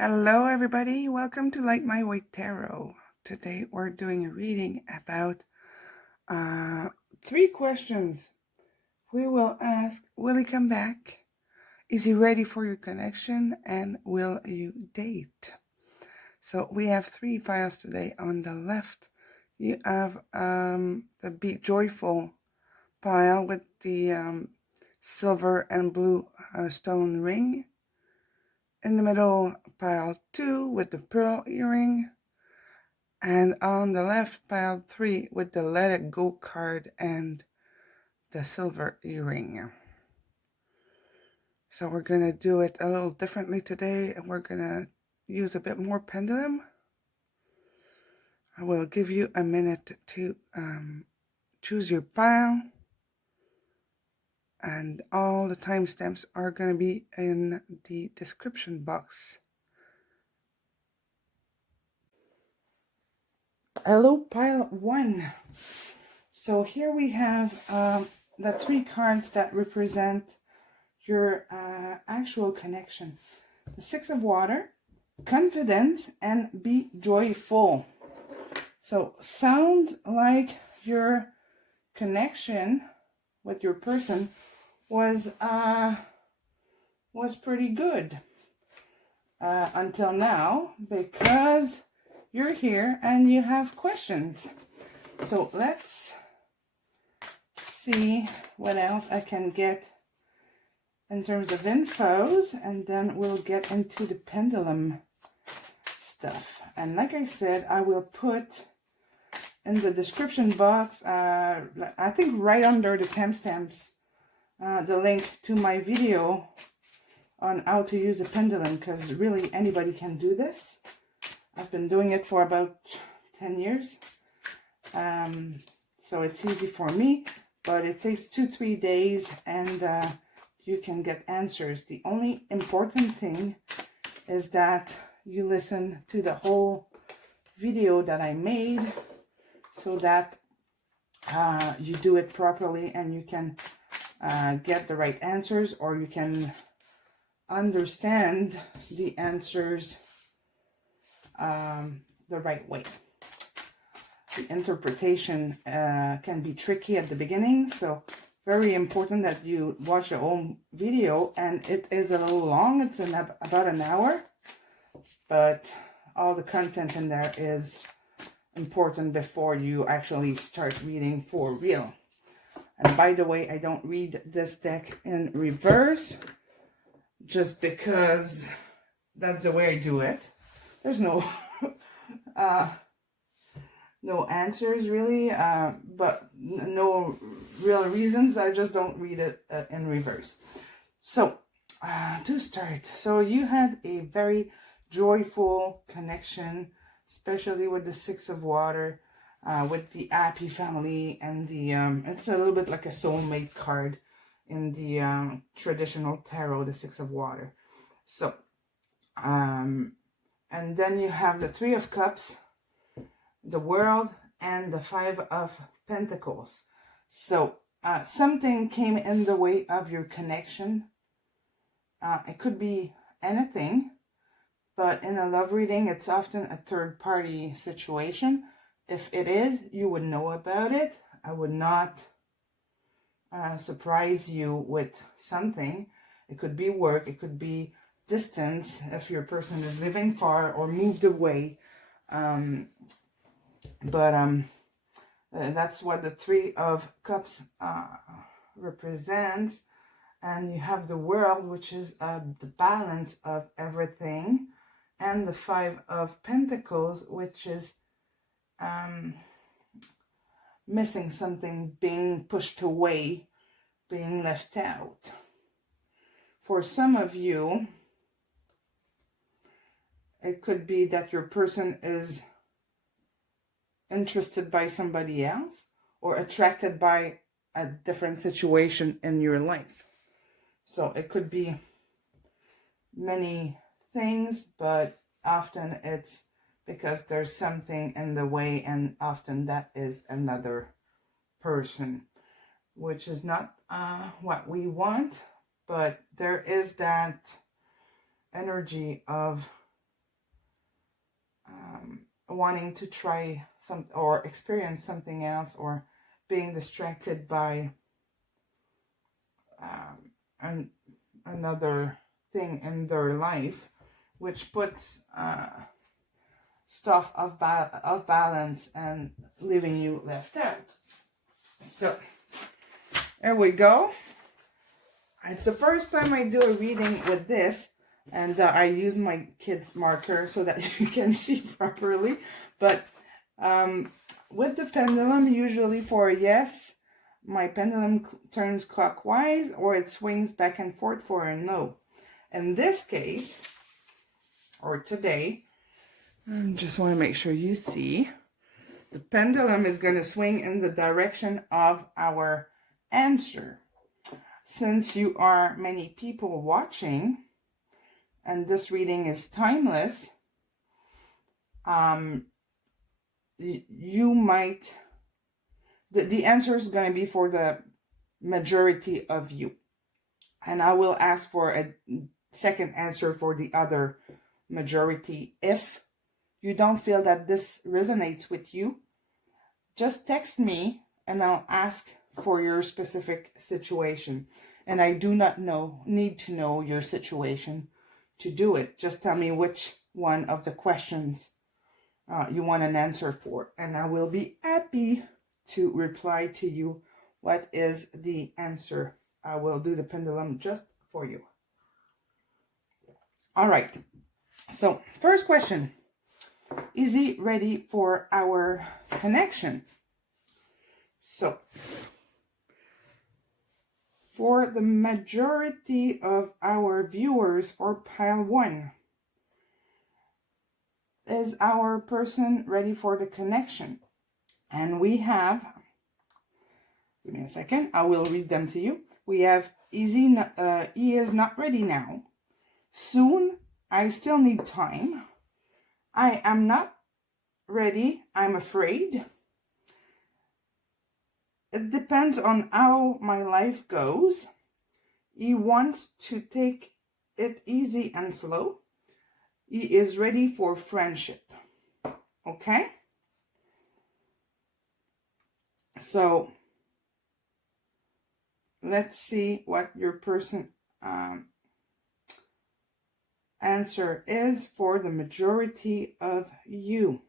Hello everybody, welcome to lightmywaytarot. Today we're doing a reading about 3 questions. We will ask, will he come back? Is he ready for your connection? And will you date? So we have 3 files today. On the left, you have the Be Joyful pile with the silver and blue stone ring. In the middle, pile 2 with the pearl earring. And on the left, pile 3 with the Let It Go card and the silver earring. So we're going to do it a little differently today, and we're going to use a bit more pendulum. I will give you a minute to choose your pile, and all the timestamps are going to be in the description box. Hello, pile 1. So here we have the 3 cards that represent your actual connection. The 6 of water, confidence, and be joyful. So sounds like your connection with your person was pretty good until now, because you're here and you have questions. So let's see what else I can get in terms of infos, and then we'll get into the pendulum stuff. And like I said, I will put in the description box, I think right under the timestamps, the link to my video on how to use the pendulum, because really anybody can do this. I've been doing it for about 10 years. So it's easy for me, but it takes 2-3 days, and you can get answers. The only important thing is that you listen to the whole video that I made, so that you do it properly and you can get the right answers, or you can understand the answers the right way. The interpretation can be tricky at the beginning, so very important that you watch your own video. And it is a little long, it's about an hour, but all the content in there is important before you actually start reading for real. And by the way, I don't read this deck in reverse, just because that's the way I do it. There's no no answers really, but no real reasons. I just don't read it in reverse. So to start, so you had a very joyful connection, especially with the 6 of water, with the happy family, and the it's a little bit like a soulmate card in the traditional tarot, the 6 of water. So and then you have the 3 of cups, the world, and the 5 of pentacles. So something came in the way of your connection. It could be anything, but in a love reading, it's often a third party situation. If it is, you would know about it. I would not surprise you with something. It could be work, it could be distance, if your person is living far or moved away. That's what the 3 of cups represents. And you have the world, which is the balance of everything, and the 5 of pentacles, which is missing something, being pushed away, being left out. For some of you, it could be that your person is interested by somebody else, or attracted by a different situation in your life. So it could be many things, but often it's because there's something in the way, and often that is another person, which is not what we want. But there is that energy of wanting to try some or experience something else, or being distracted by another thing in their life, which puts stuff of balance and leaving you left out. So there we go. It's the first time I do a reading with this, and I use my kid's marker so that you can see properly. But with the pendulum, usually for a yes, my pendulum turns clockwise, or it swings back and forth for a no. In this case, or today, I just want to make sure you see, the pendulum is going to swing in the direction of our answer. Since you are many people watching, and this reading is timeless, you might, the answer is going to be for the majority of you. And I will ask for a second answer for the other majority. If you don't feel that this resonates with you, just text me and I'll ask for your specific situation. And I do not need to know your situation to do it. Just tell me which one of the questions you want an answer for, and I will be happy to reply to you what is the answer. I will do the pendulum just for you. All right. So first question, is he ready for our connection? So for the majority of our viewers for pile 1, is our person ready for the connection? And we have, give me a second, I will read them to you. We have he is not ready now. Soon, I still need time. I am not ready, I'm afraid. It depends on how my life goes. He wants to take it easy and slow. He is ready for friendship. Okay? So, let's see what your person answer is for the majority of you.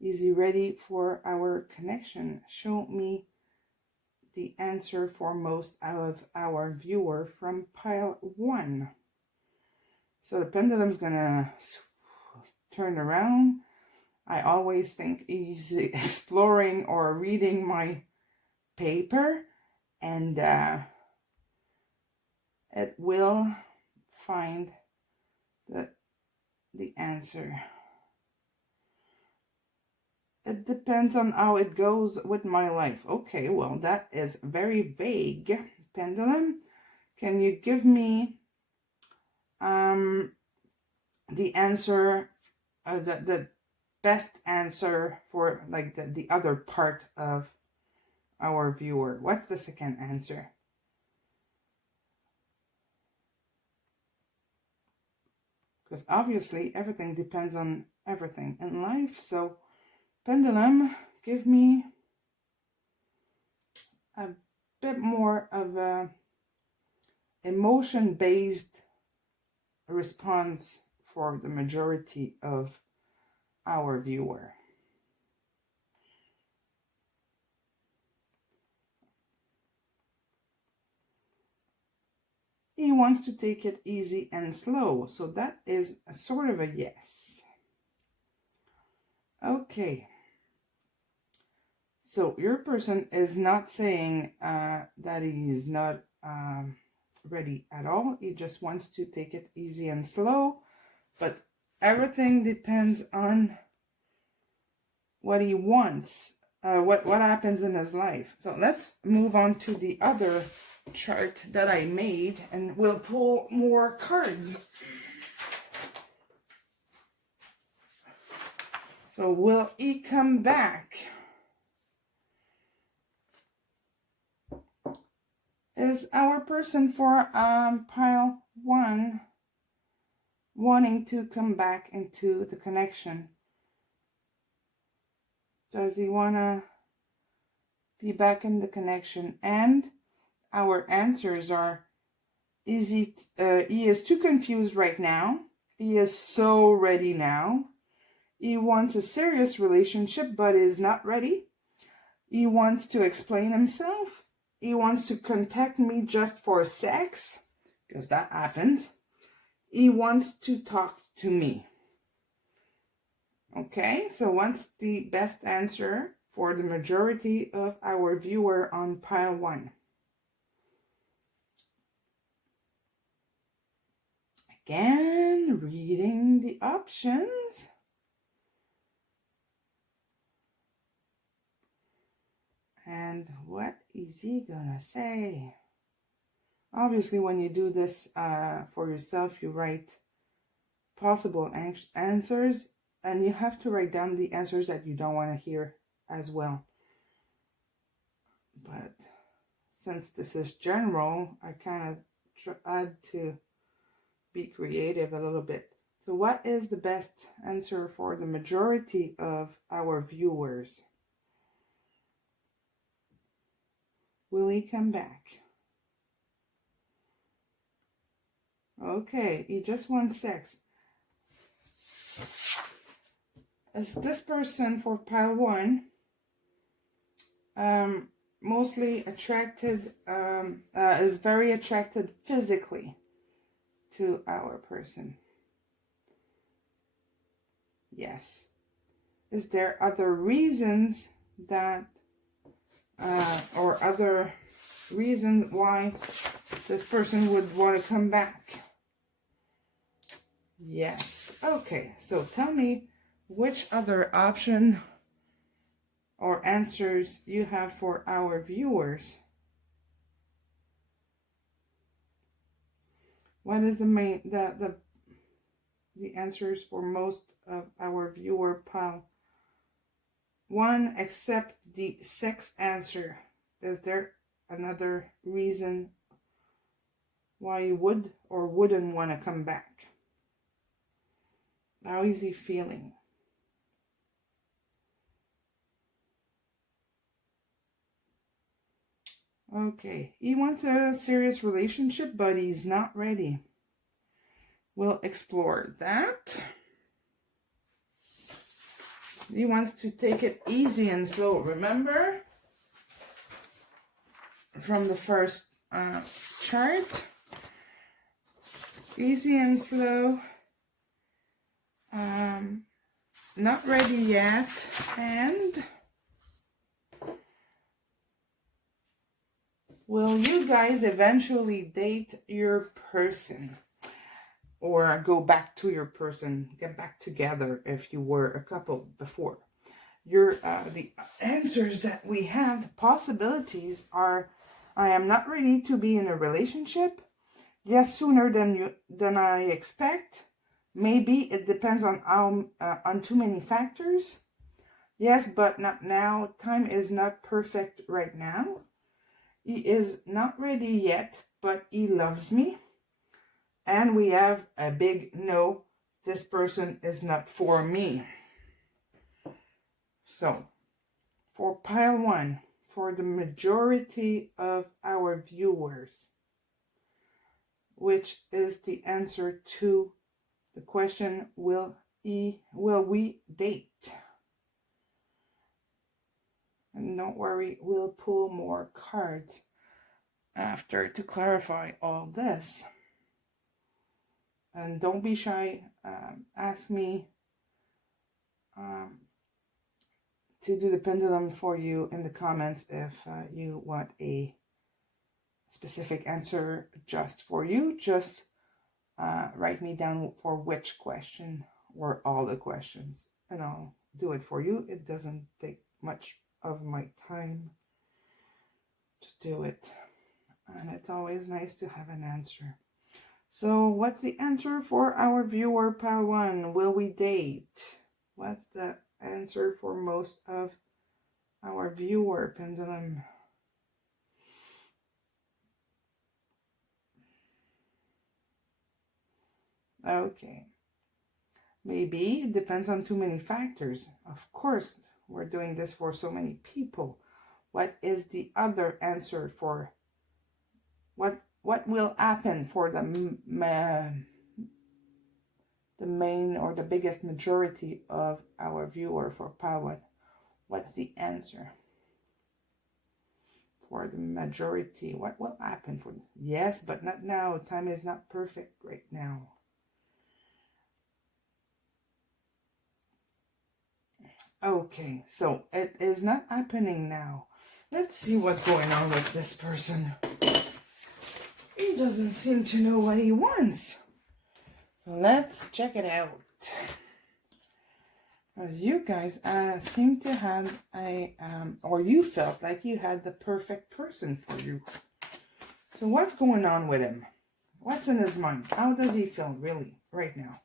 Is he ready for our connection? Show me the answer for most of our viewer from pile 1. So the pendulum's gonna turn around. I always think he's exploring or reading my paper, and it will find the answer. It depends on how it goes with my life. Okay, well, that is very vague. Pendulum, can you give me the answer, the best answer for like the other part of our viewer? What's the second answer? Because obviously everything depends on everything in life. So pendulum, give me a bit more of a emotion-based response for the majority of our viewer. He wants to take it easy and slow, so that is a sort of a yes. Okay. So your person is not saying that he's not ready at all. He just wants to take it easy and slow, but everything depends on what he wants, what happens in his life. So let's move on to the other chart that I made, and we'll pull more cards. So will he come back? Is our person for pile 1 wanting to come back into the connection? Does he want to be back in the connection? And our answers are, he is too confused right now. He is so ready now. He wants a serious relationship but is not ready. He wants to explain himself. He wants to contact me just for sex, because that happens. He wants to talk to me. Okay, so what's the best answer for the majority of our viewer on pile 1? Again, reading the options. And what is he gonna say? Obviously, when you do this for yourself, you write possible answers, and you have to write down the answers that you don't want to hear as well. But since this is general, I kind of had to be creative a little bit. So what is the best answer for the majority of our viewers? Will he come back? Okay, he just wants sex. As this person for pile 1, mostly attracted, is very attracted physically to our person. Yes. Is there other reasons that, or other reason why this person would want to come back? Yes. Okay, so tell me which other option or answers you have for our viewers. What is the main, the answers for most of our viewer pile 1, except the sex answer? Is there another reason why you would or wouldn't want to come back? How is he feeling? Okay, he wants a serious relationship, but he's not ready. We'll explore that. He wants to take it easy and slow. Remember from the first chart, easy and slow, not ready yet, and will you guys eventually date your person? Or go back to your person, get back together if you were a couple before. The answers that we have, the possibilities are, I am not ready to be in a relationship. Yes, sooner than I expect. Maybe it depends on on too many factors. Yes, but not now. Time is not perfect right now. He is not ready yet, but he loves me. And we have a big no, this person is not for me. So, for pile 1, for the majority of our viewers, which is the answer to the question, will we date? And don't worry, we'll pull more cards after to clarify all this. And don't be shy. Ask me to do the pendulum for you in the comments if you want a specific answer just for you. Just write me down for which question or all the questions, and I'll do it for you. It doesn't take much of my time to do it, and it's always nice to have an answer. So what's the answer for our viewer pile 1? Will we date? What's the answer for most of our viewer pendulum? Okay. Maybe it depends on too many factors. Of course, We're doing this for so many people. What is the other answer for what will happen for the main or the biggest majority of our viewer for power? What's the answer for the majority? What will happen for them? Yes, but not now. Time is not perfect right now. Okay, so it is not happening now. Let's see what's going on with this person. He doesn't seem to know what he wants. So let's check it out. As you guys seem to have or you felt like you had the perfect person for you. So what's going on with him? What's in his mind? How does he feel really right now?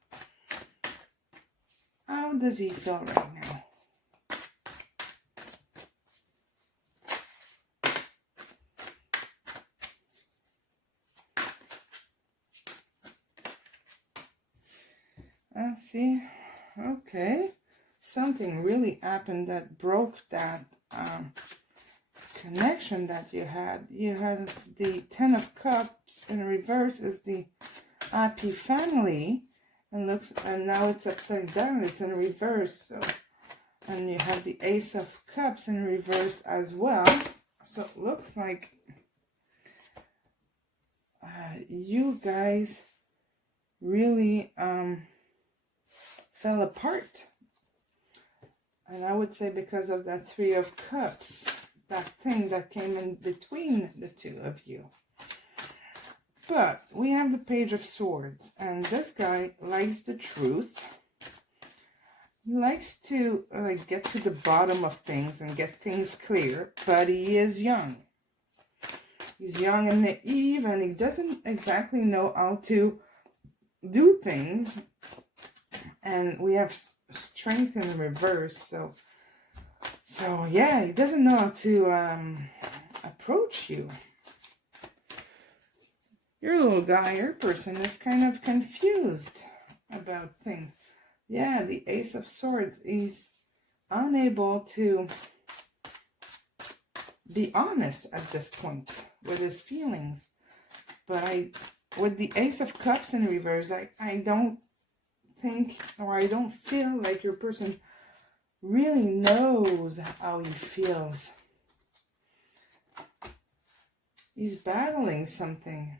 How does he feel right now? See, okay, something really happened that broke that connection that you had. You had the Ten of Cups in reverse is the happy family, and now it's upside down. It's in reverse. So, and you have the Ace of Cups in reverse as well. So it looks like you guys really fell apart, and I would say because of that Three of Cups, that thing that came in between the two of you. But we have the Page of Swords, and this guy likes the truth. He likes to get to the bottom of things and get things clear, but he is young. He's young and naive, and he doesn't exactly know how to do things. And we have Strength in reverse, so yeah, he doesn't know how to approach you. Your little guy, your person is kind of confused about things. Yeah, the Ace of Swords, he's unable to be honest at this point with his feelings. But with the Ace of Cups in reverse, I don't think, or I don't feel like your person really knows how he feels. He's battling something.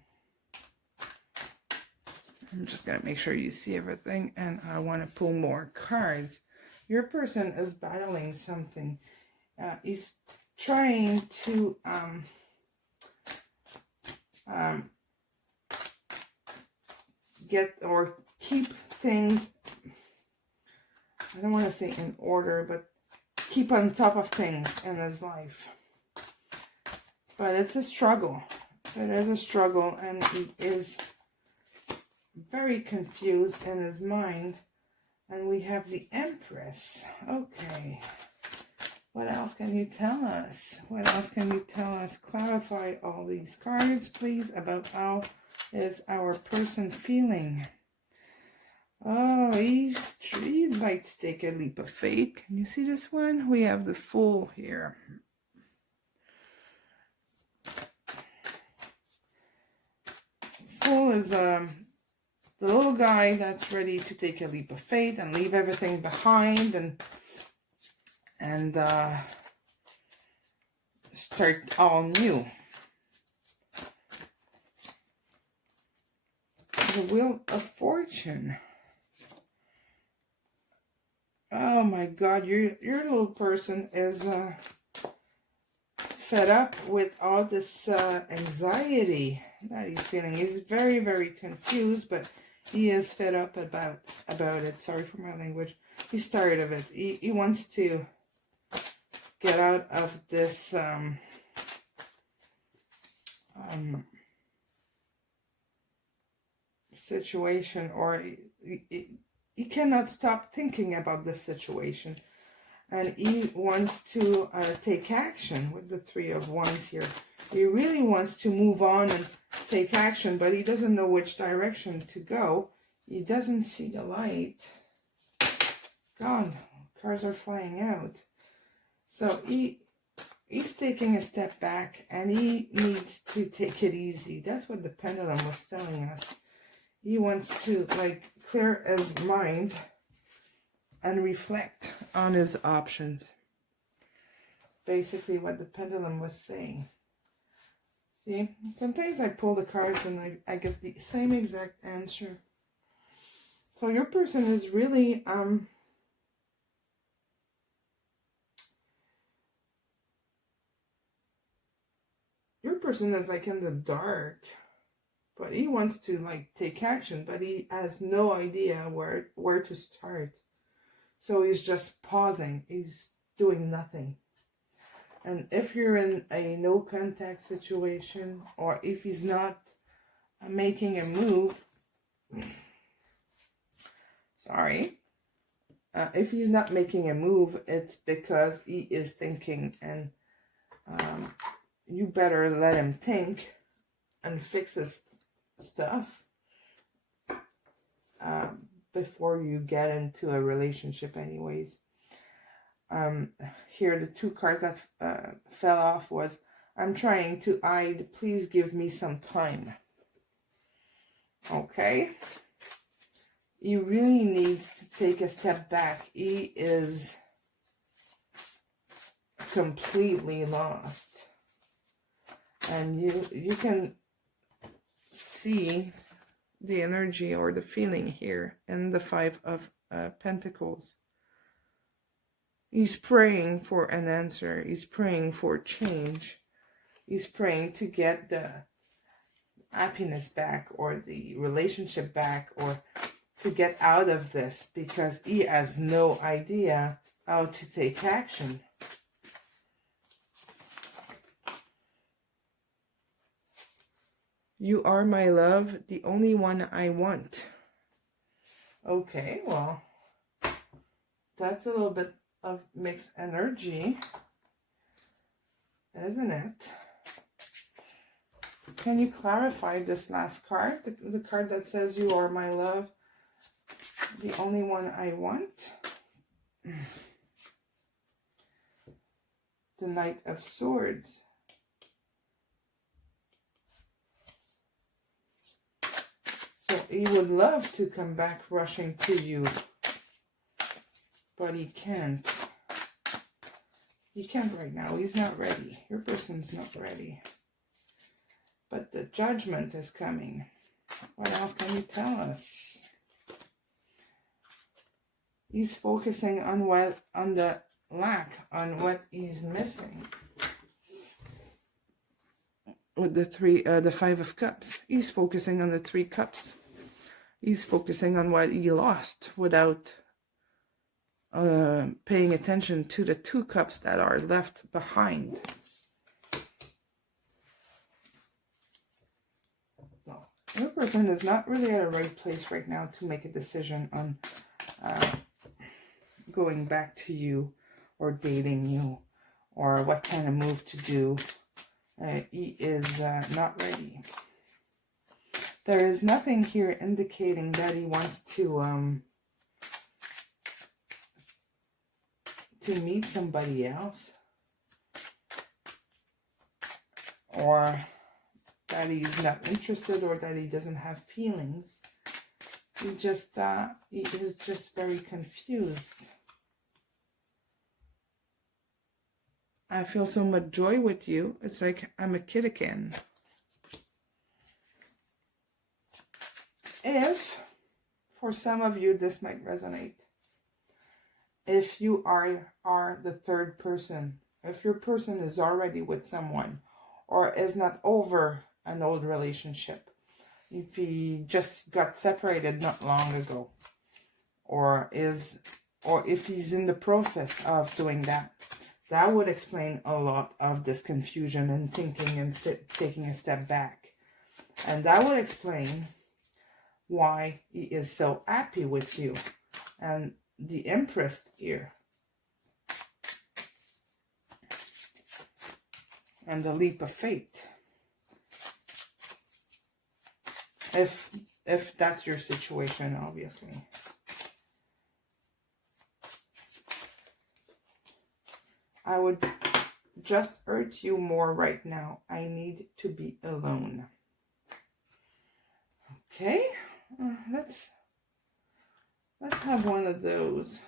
I'm just going to make sure you see everything, and I want to pull more cards. Your person is battling something. He's trying to get or keep things, I don't want to say in order, but keep on top of things in his life. But it's a struggle. It is a struggle, and he is very confused in his mind. And we have the Empress. Okay. What else can you tell us? What else can you tell us? Clarify all these cards, please, about how is our person feeling. Oh, he'd like to take a leap of faith. Can you see this one? We have the Fool here. Fool is the little guy that's ready to take a leap of faith and leave everything behind and start all new. The Wheel of Fortune. Oh my God, your little person is fed up with all this anxiety that he's feeling. He's very, very confused, but he is fed up about it. Sorry for my language. He's tired of it. He wants to get out of this situation, or he cannot stop thinking about this situation, and he wants to take action with the Three of Wands here. He really wants to move on and take action, but he doesn't know which direction to go. He doesn't see the light. God, cards are flying out. So he's taking a step back, and he needs to take it easy. That's what the pendulum was telling us. He wants to, like, clear his mind and reflect on his options. Basically what the pendulum was saying. See, sometimes I pull the cards and I get the same exact answer. So your person is really your person is like in the dark, but he wants to like take action, but he has no idea where to start. So he's just pausing. He's doing nothing. And if you're in a no contact situation, or if he's not making a move, sorry, if he's not making a move, it's because he is thinking, and you better let him think and fix his stuff before you get into a relationship anyways. Here the two cards that fell off was, I'm trying to hide, please give me some time. Okay. He really needs to take a step back. He is completely lost. And you can see the energy or the feeling here in the Five of Pentacles. He's praying for an answer. He's praying for change. He's praying to get the happiness back, or the relationship back, or to get out of this, because he has no idea how to take action. You are my love, the only one I want. Okay, well, that's a little bit of mixed energy, isn't it? Can you clarify this last card? The card that says you are my love, the only one I want. The Knight of Swords. So he would love to come back rushing to you, but he can't. He can't right now. He's not ready. Your person's not ready. But the Judgment is coming. What else can you tell us? He's focusing on the lack, on what he's missing. With the Five of Cups. He's focusing on the 3 cups. He's focusing on what he lost without paying attention to the 2 cups that are left behind. No, your person is not really at a right place right now to make a decision on going back to you, or dating you, or what kind of move to do. He is not ready. There is nothing here indicating that he wants to meet somebody else, or that he's not interested, or that he doesn't have feelings. He is just very confused. I feel so much joy with you. It's like I'm a kid again. If, for some of you, this might resonate. If you are the third person, if your person is already with someone, or is not over an old relationship, if he just got separated not long ago, or if he's in the process of doing that, that would explain a lot of this confusion and thinking and taking a step back. And that would explain why he is so happy with you. And the Empress here. And the Leap of Faith. If that's your situation, obviously. I would just hurt you more right now. I need to be alone. Okay, let's have one of those.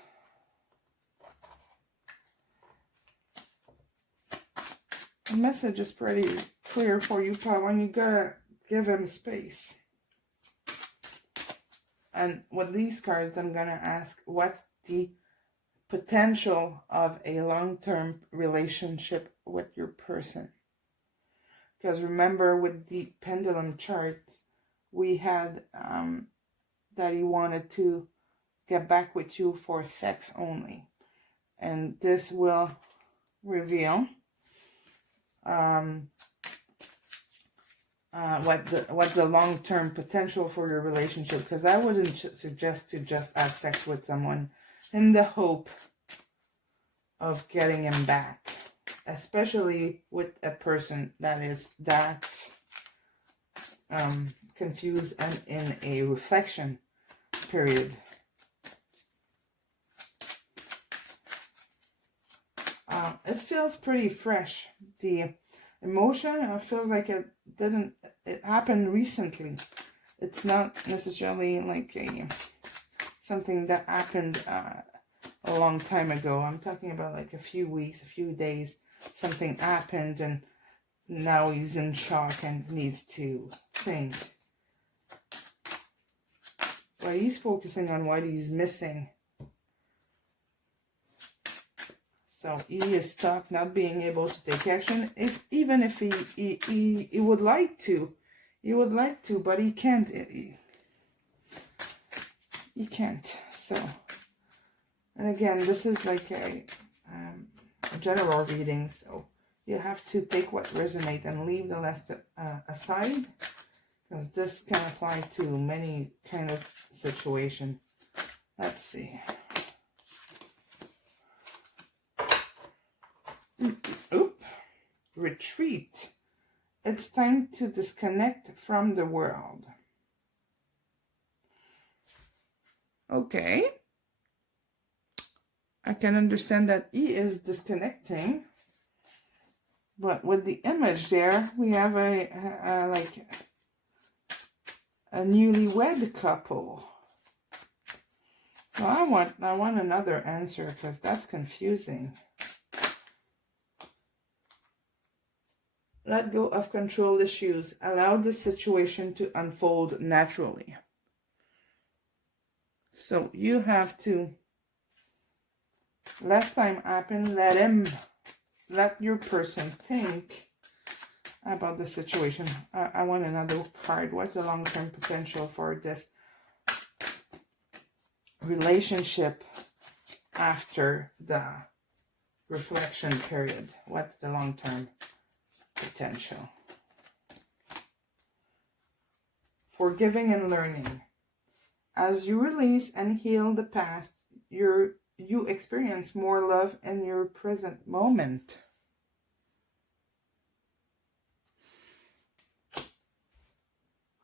The message is pretty clear for you, Pawan. You gotta give him space. And with these cards, I'm gonna ask, what's the potential of a long-term relationship with your person? Because remember, with the pendulum charts, we had that he wanted to get back with you for sex only. And this will reveal what's the long-term potential for your relationship. Because I wouldn't suggest to just have sex with someone in the hope of getting him back, especially with a person that is that confused and in a reflection period. It feels pretty fresh. The emotion feels like it happened recently. It's not necessarily like something that happened a long time ago. I'm talking about like a few weeks, a few days. Something happened and now he's in shock and needs to think. Well, he's focusing on what he's missing. So he is stuck, not being able to take action. Even if he would like to, but he can't. He can't. So, and again, this is like a general reading. So you have to take what resonates and leave the rest aside, because this can apply to many kind of situation. Let's see. Oop. Retreat. It's time to disconnect from the world. Okay. I can understand that he is disconnecting. But with the image there, we have a like a newlywed couple. Well, I want another answer, because that's confusing. Let go of control issues. Allow the situation to unfold naturally. So you have to let time happen. Let your person think about the situation. I want another card. What's the long-term potential for this relationship after the reflection period? What's the long-term potential? Forgiving and learning. As you release and heal the past, you experience more love in your present moment.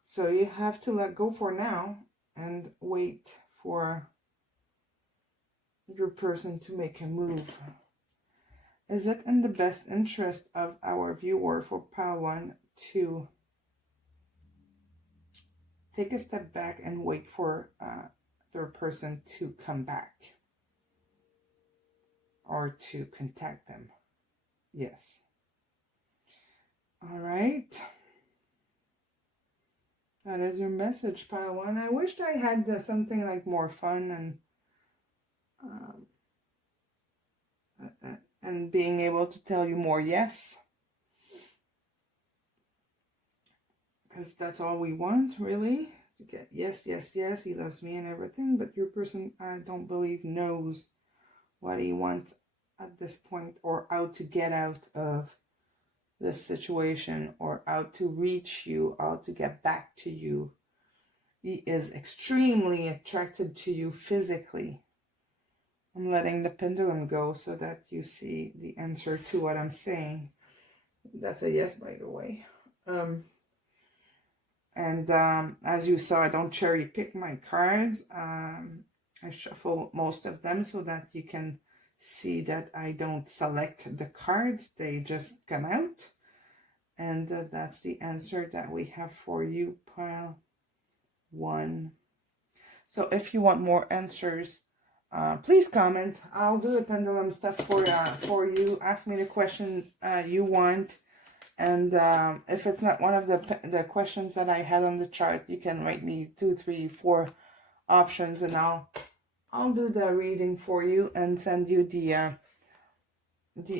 So you have to let go for now and wait for your person to make a move. Is it in the best interest of our viewer for pile 1 to take a step back and wait for their person to come back or to contact them? Yes. All right. That is your message, pile 1. I wished I had something like more fun and being able to tell you more yes. Because that's all we want, really. To get yes, yes, yes, he loves me and everything. But your person, I don't believe, knows what he wants at this point, or how to get out of this situation, or how to reach you, how to get back to you. He is extremely attracted to you physically. I'm letting the pendulum go so that you see the answer to what I'm saying. That's a yes, by the way. As you saw, I don't cherry pick my cards. I shuffle most of them so that you can see that I don't select the cards, they just come out. And that's the answer that we have for you, pile 1. So if you want more answers, please comment. I'll do the pendulum stuff for you. Ask me the question you want. And if it's not one of the questions that I had on the chart, you can write me 2, 3, 4 options, and I'll do the reading for you and send you the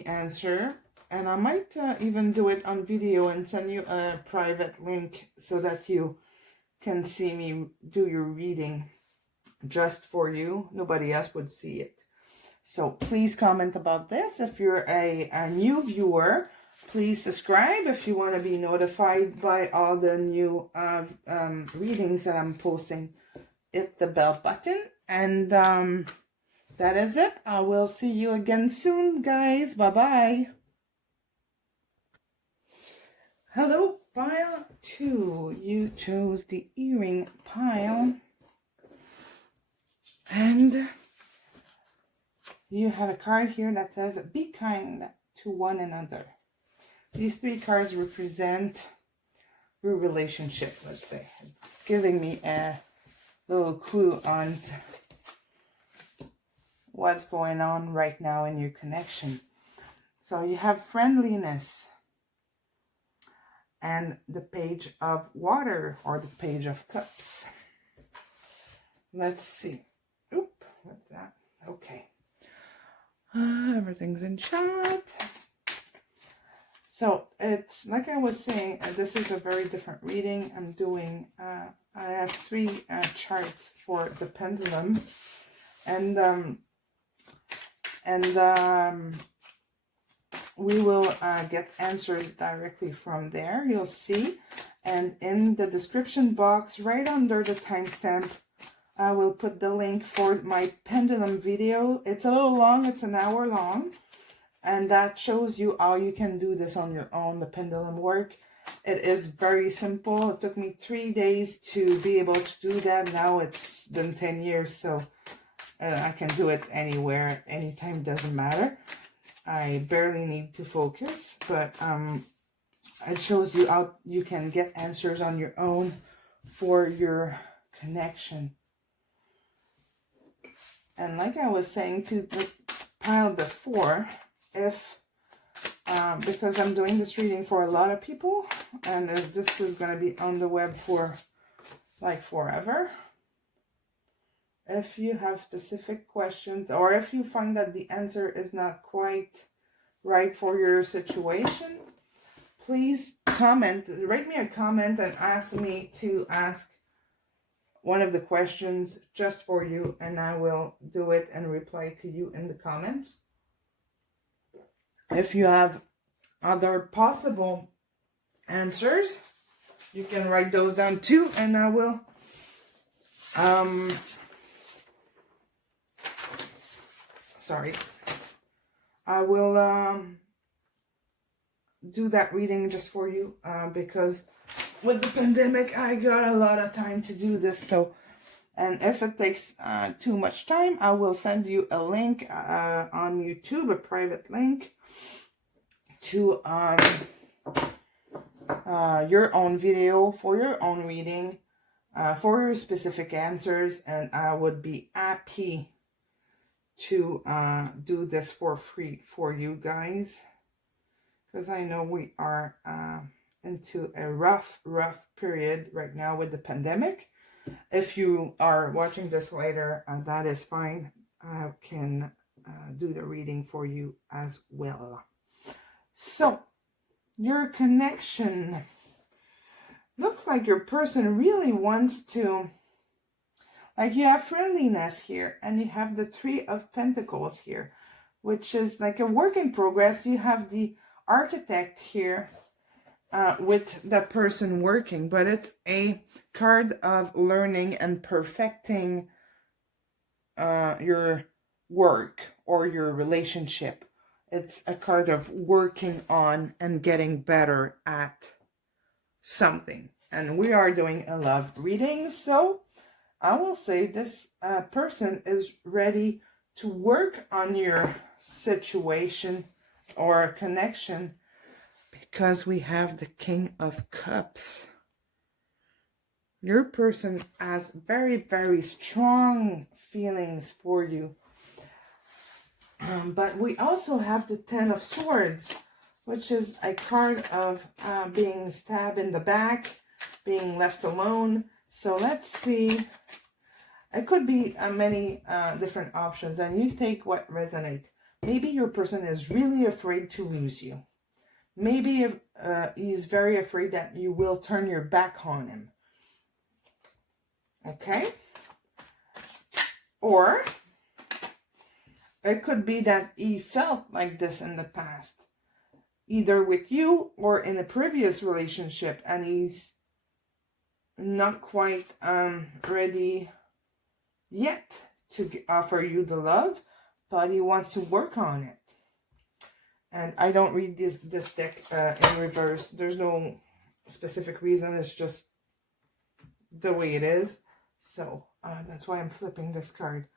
answer. And I might even do it on video and send you a private link so that you can see me do your reading just for you. Nobody else would see it. So please comment about this. If you're a new viewer, please subscribe if you want to be notified by all the new readings that I'm posting. Hit the bell button. And that is it. I will see you again soon, guys. Bye-bye. Hello, pile 2. You chose the earring pile. And you have a card here that says, be kind to one another. These 3 cards represent your relationship, let's say. It's giving me a little clue on what's going on right now in your connection. So you have friendliness and the Page of Water, or the Page of Cups. Let's see. Oop, what's that? Okay. Everything's in shot. So it's like I was saying, this is a very different reading. I'm doing, I have 3 charts for the pendulum, and we will get answers directly from there. You'll see, and in the description box, right under the timestamp, I will put the link for my pendulum video. It's a little long, it's an hour long, and that shows you how you can do this on your own, the pendulum work. It is very simple. It took me 3 days to be able to do that. Now it's been 10 years, so I can do it anywhere, anytime, doesn't matter. I barely need to focus, but it shows you how you can get answers on your own for your connection. And like I was saying to the pile before, if because I'm doing this reading for a lot of people, and this is going to be on the web for like forever. If you have specific questions, or if you find that the answer is not quite right for your situation, please comment, write me a comment and ask me to ask one of the questions just for you, and I will do it and reply to you in the comments. If you have other possible answers, you can write those down too, and I will I will do that reading just for you, because with the pandemic I got a lot of time to do this. So, and if it takes too much time, I will send you a link on YouTube, a private link to your own video for your own reading, for your specific answers, and I would be happy to do this for free for you guys, because I know we are into a rough period right now with the pandemic. If you are watching this later, that is fine. I can do the reading for you as well. So, your connection looks like your person really wants to, like, you have friendliness here, and you have the 3 of Pentacles here, which is like a work in progress. You have the Architect here with the person working, but it's a card of learning and perfecting your work or your relationship. It's a card of working on and getting better at something. And we are doing a love reading, so I will say this person is ready to work on your situation or connection, because we have the King of Cups. Your person has very, very strong feelings for you. But we also have the Ten of Swords, which is a card of being stabbed in the back, being left alone. So let's see. It could be many different options, and you take what resonates. Maybe your person is really afraid to lose you. Maybe he's very afraid that you will turn your back on him. Okay? Or it could be that he felt like this in the past, either with you or in a previous relationship, and he's not quite ready yet to offer you the love, but he wants to work on it. And I don't read this deck in reverse. There's no specific reason. It's just the way it is. So that's why I'm flipping this card.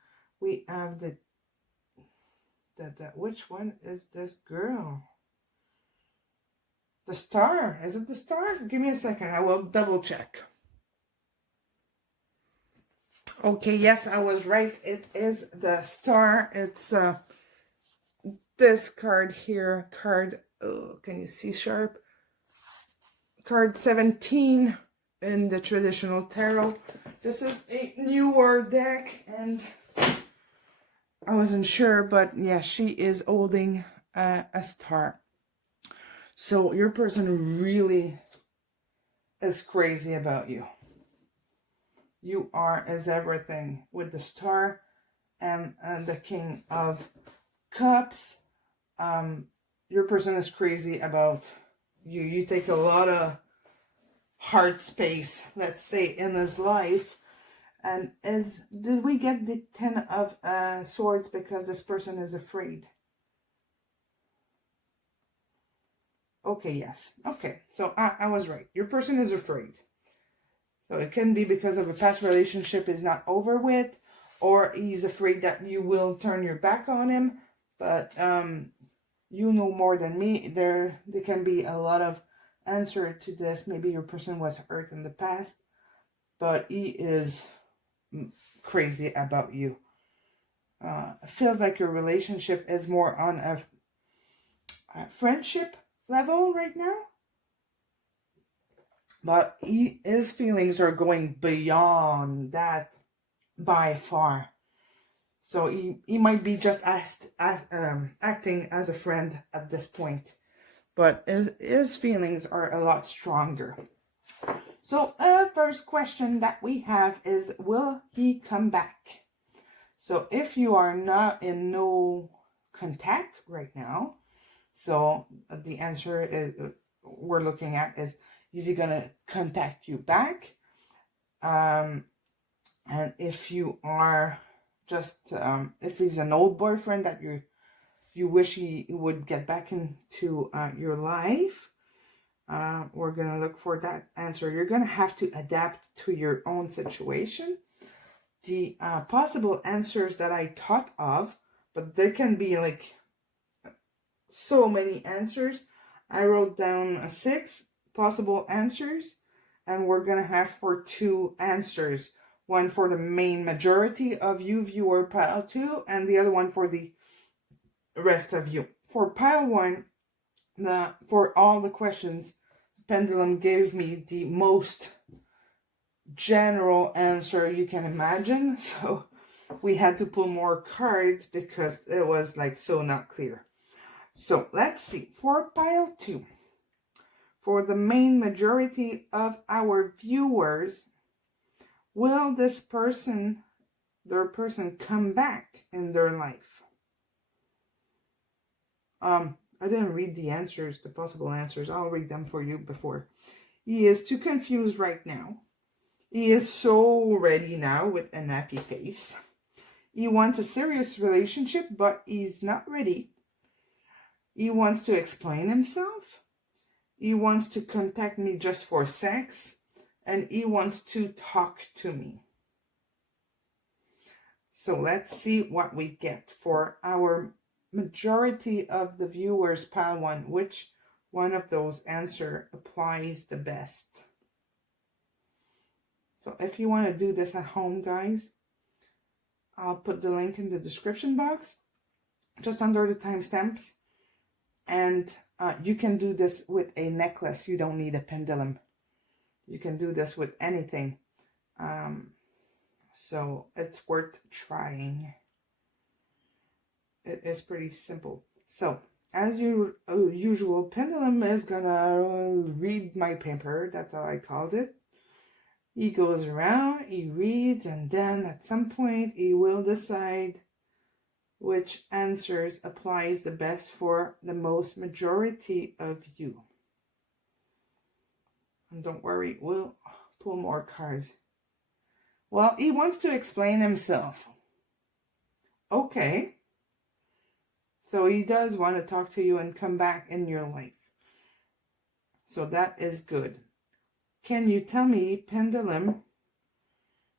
We have the which one is this girl? The Star. Is it the Star? Give me a second. I will double check. Okay, yes, I was right. It is the Star. It's this card here. Card, oh, can you see sharp? Card 17 in the traditional tarot. This is a newer deck, and I wasn't sure, but yeah, she is holding a star. So your person really is crazy about you. You are as everything with the Star and the King of Cups. Your person is crazy about you. You take a lot of heart space, let's say, in his life. And did we get the Ten of Swords because this person is afraid? Okay, yes. Okay, so I was right. Your person is afraid. So it can be because of a past relationship is not over with, or he's afraid that you will turn your back on him. But you know more than me. There can be a lot of answer to this. Maybe your person was hurt in the past, but he is crazy about you. It feels like your relationship is more on a friendship level right now. But his feelings are going beyond that by far. So he might be just acting as a friend at this point. But his feelings are a lot stronger. So first question that we have is, will he come back? So if you are not in no contact right now, so the answer is we're looking at is he gonna contact you back? And if you are just if he's an old boyfriend that you wish he would get back into your life, we're gonna look for that answer. You're gonna have to adapt to your own situation. The possible answers that I thought of, but there can be like so many answers. I wrote down 6 possible answers, and we're gonna ask for 2 answers. One for the main majority of you, viewer pile 2, and the other one for the rest of you. For pile 1, for all the questions, Pendulum gave me the most general answer you can imagine. So we had to pull more cards because it was like so not clear. So let's see. For pile 2, for the main majority of our viewers, will this person, their person, come back in their life? I didn't read the answers, the possible answers. I'll read them for you before. He is too confused right now. He is so ready now with an happy face. He wants a serious relationship, but he's not ready. He wants to explain himself. He wants to contact me just for sex. And he wants to talk to me. So let's see what we get for our majority of the viewers, pile 1. Which one of those answer applies the best? So if you want to do this at home, guys, I'll put the link in the description box, just under the timestamps. And you can do this with a necklace. You don't need a pendulum. You can do this with anything. So it's worth trying. It is pretty simple. So as usual, pendulum is gonna read my paper. That's how I called it. He goes around, he reads, and then at some point he will decide which answers applies the best for the most majority of you. And don't worry, we'll pull more cards. Well, he wants to explain himself. Okay. So he does want to talk to you and come back in your life. So that is good. Can you tell me, pendulum,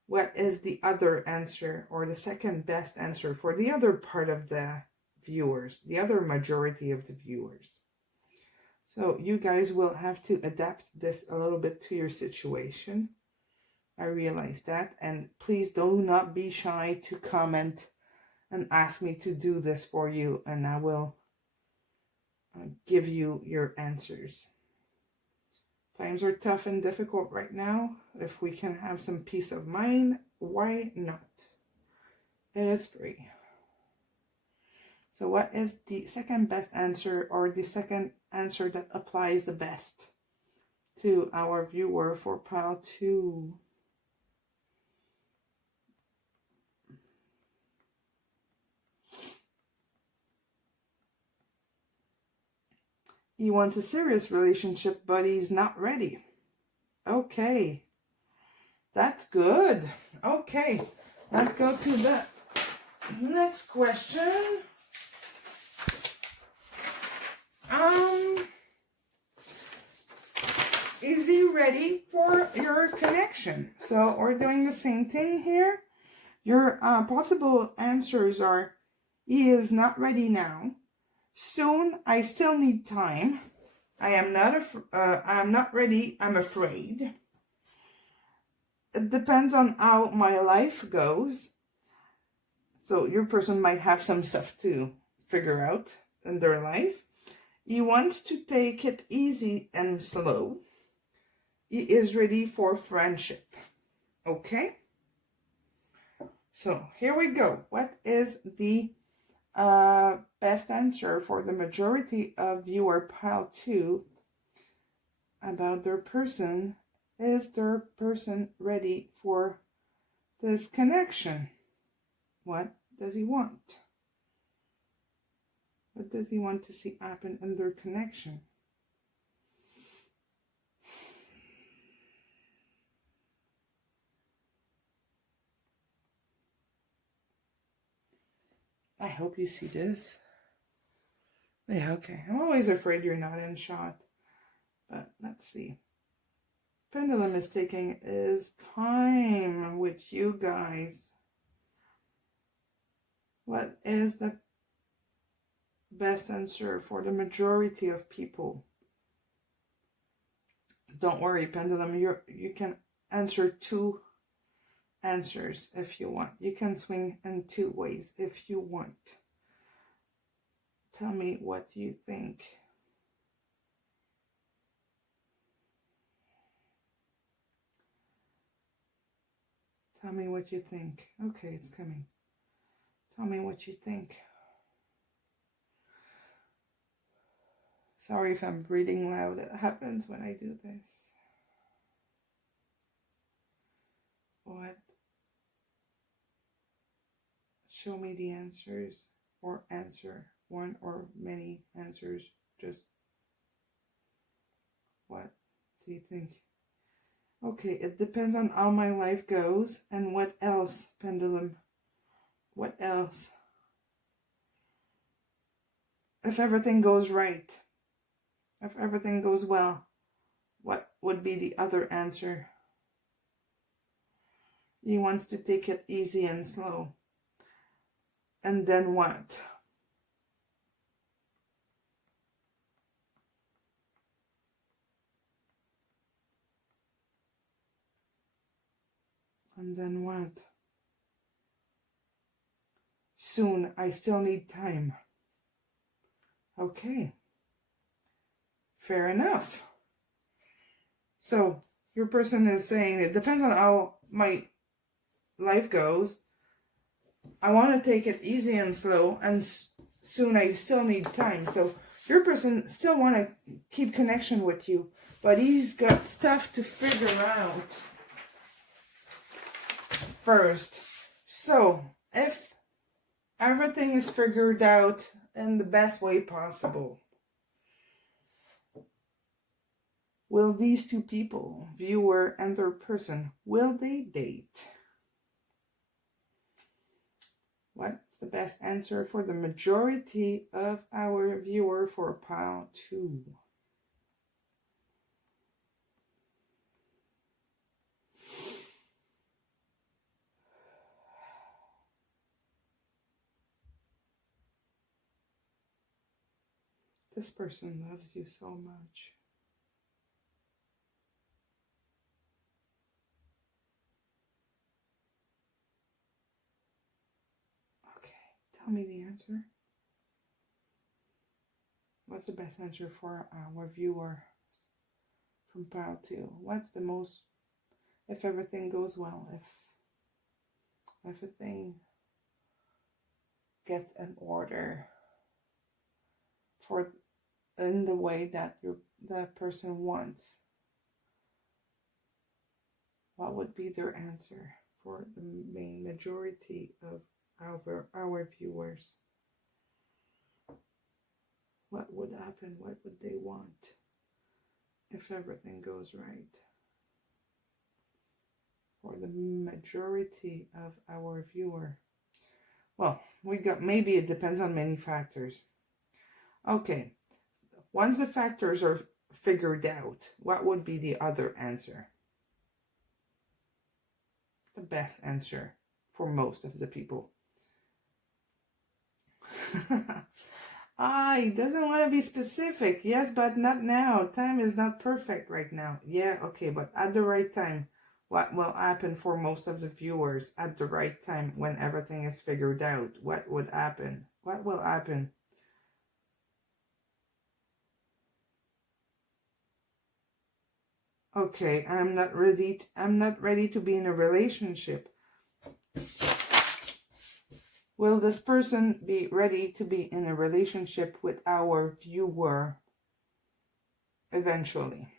what is the other answer, or the second best answer for the other part of the viewers, the other majority of the viewers? So you guys will have to adapt this a little bit to your situation. I realize that. And please do not be shy to comment and ask me to do this for you, and I will give you your answers. Times are tough and difficult right now. If we can have some peace of mind, why not? It is free. So what is the second best answer, or the second answer that applies the best to our viewer for pile 2? He wants a serious relationship, but he's not ready. Okay. That's good. Okay. Let's go to the next question. Is he ready for your connection? So we're doing the same thing here. Your possible answers are: he is not ready now. Soon, I still need time. I am not ready. I'm afraid. It depends on how my life goes. So your person might have some stuff to figure out in their life. He wants to take it easy and slow. He is ready for friendship. Okay? So here we go. What is the best answer for the majority of viewer pile 2 about their person? Is their person ready for this connection? What does he want? What does he want to see happen in their connection? I hope you see this. Yeah, okay. I'm always afraid you're not in shot. But let's see. Pendulum is taking his time with you guys. What is the best answer for the majority of people? Don't worry, Pendulum. You can answer 2 answers if you want. You can swing in 2 ways if you want. Tell me what you think. Tell me what you think. Okay, it's coming. Tell me what you think. Sorry if I'm breathing loud. It happens when I do this. What? Show me the answers, or answer one or many answers. Just what do you think? Okay, it depends on how my life goes. And what else, Pendulum? What else? If everything goes right, if everything goes well, what would be the other answer? He wants to take it easy and slow. And then what? And then what? Soon, I still need time. Okay. Fair enough. So, your person is saying, it depends on how my life goes. I want to take it easy and slow, and soon I still need time. So, your person still want to keep connection with you, but he's got stuff to figure out first. So, if everything is figured out in the best way possible, will these two people, viewer and their person, will they date? What's the best answer for the majority of our viewer for pile 2? This person loves you so much. Okay, tell me the answer. What's the best answer for our viewer from pile 2? What's the most, if everything goes well, if everything gets in order for in the way that that person wants, what would be their answer for the main majority of our viewers? What would happen? What would they want if everything goes right? For the majority of our viewer. Well, we got, maybe it depends on many factors. Okay, once the factors are figured out, what would be the other answer? The best answer for most of the people. He doesn't want to be specific. Yes, but not now. Time is not perfect right now. Yeah, okay, but at the right time, what will happen for most of the viewers at the right time when everything is figured out? What would happen? What will happen? Okay, I'm not ready to be in a relationship. Will this person be ready to be in a relationship with our viewer eventually?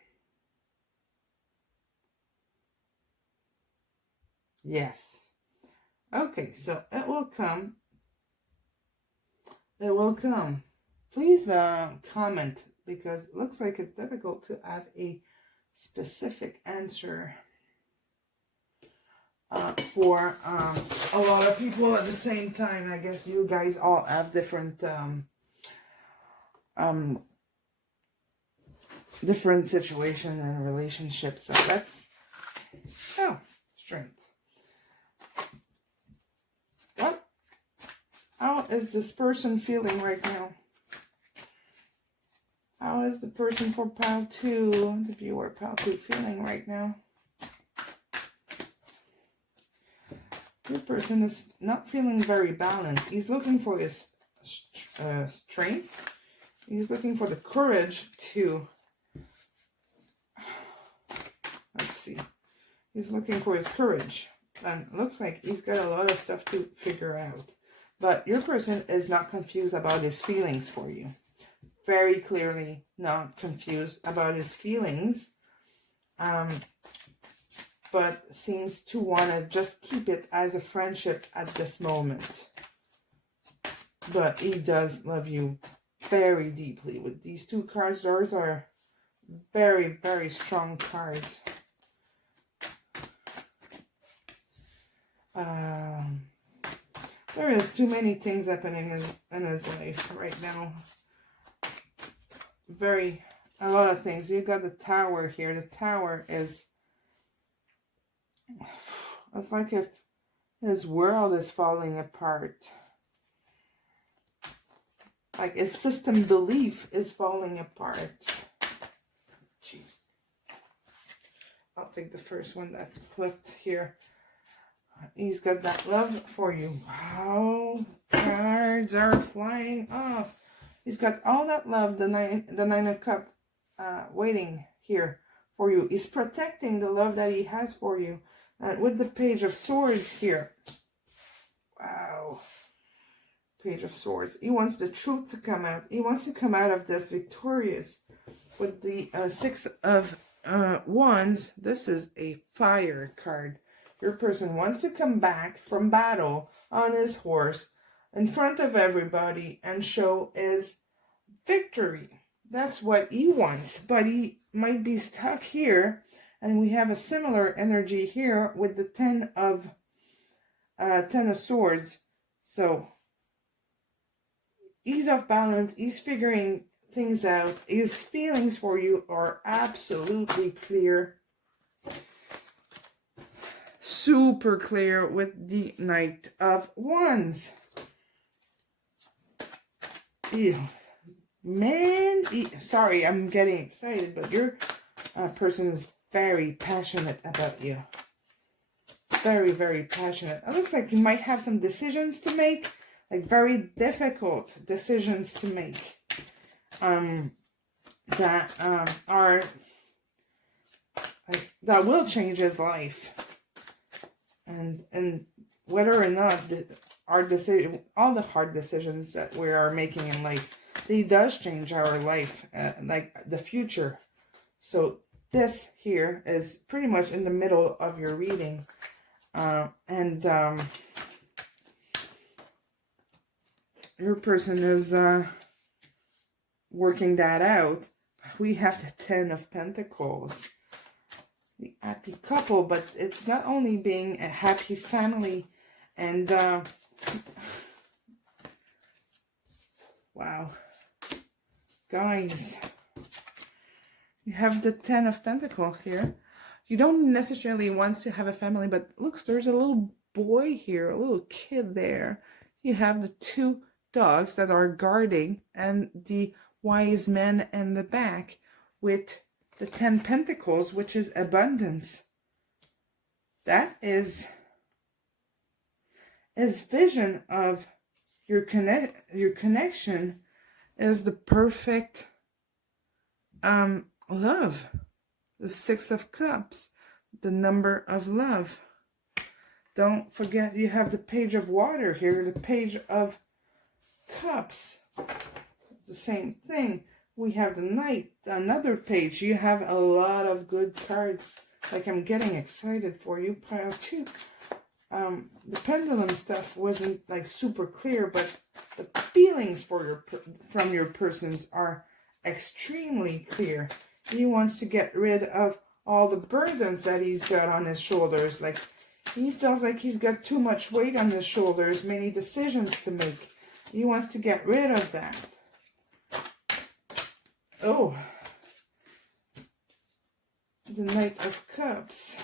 Yes. Okay, so it will come. It will come. Please comment, because it looks like it's difficult to have a specific answer for a lot of people at the same time. I guess you guys all have different different situations and relationships. So let's strength. How is this person feeling right now? How is the person for pile 2, the viewer pile 2, feeling right now? Your person is not feeling very balanced. He's looking for his strength. He's looking for the courage to, let's see. He's looking for his courage. And it looks like he's got a lot of stuff to figure out. But your person is not confused about his feelings for you. Very clearly not confused about his feelings. But seems to want to just keep it as a friendship at this moment. But he does love you very deeply. With these two cards, those are very, very strong cards. There is too many things happening in his life right now. A lot of things. You got the Tower here. The Tower is, it's like if his world is falling apart. Like his system belief is falling apart. Jeez. I'll take the first one that flipped here. He's got that love for you. Wow. Cards are flying off. He's got all that love, the nine of cups, waiting here for you. He's protecting the love that he has for you. With the page of swords here. Wow. Page of Swords. He wants the truth to come out. He wants to come out of this victorious. With the Six of Wands, this is a fire card. Your person wants to come back from battle on his horse in front of everybody and show his victory. That's what he wants, but he might be stuck here. And we have a similar energy here with the Ten of Swords. So he's off balance. He's figuring things out. His feelings for you are absolutely clear. Super clear with the Knight of Wands. Ew. Man, sorry, I'm getting excited, but your person is very passionate about you. Very, very passionate. It looks like you might have some decisions to make. Like very difficult decisions to make. That will change his life. And whether or not all the hard decisions that we are making in life, they does change our life, like the future. So this here is pretty much in the middle of your reading. Your person is working that out. We have the Ten of Pentacles. The happy couple, but it's not only being a happy family and wow. Guys, you have the Ten of Pentacles here. You don't necessarily want to have a family, but look, there's a little boy here, a little kid there. You have the two dogs that are guarding and the wise men in the back with the 10 Pentacles, which is abundance. That is his vision of your connection is the perfect love. The Six of Cups, the number of love. Don't forget you have the Page of Water here, the Page of Cups. The same thing. We have the Knight, another page. You have a lot of good cards. Like, I'm getting excited for you. Pile 2. The pendulum stuff wasn't like super clear, but the feelings from your persons are extremely clear. He wants to get rid of all the burdens that he's got on his shoulders. Like, he feels like he's got too much weight on his shoulders, many decisions to make. He wants to get rid of that. Oh, the Knight of Cups.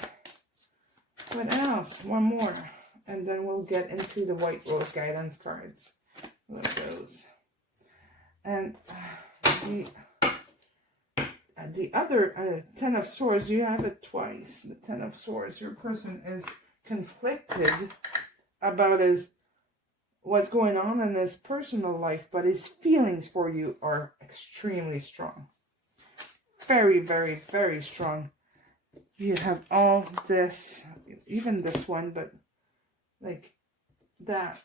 What else? One more. And then we'll get into the White Rose guidance cards. Look at those. And the other Ten of Swords, you have it twice. The Ten of Swords. Your person is conflicted about what's going on in his personal life, but his feelings for you are extremely strong. Very, very, very strong. You have all this, even this one, but like that,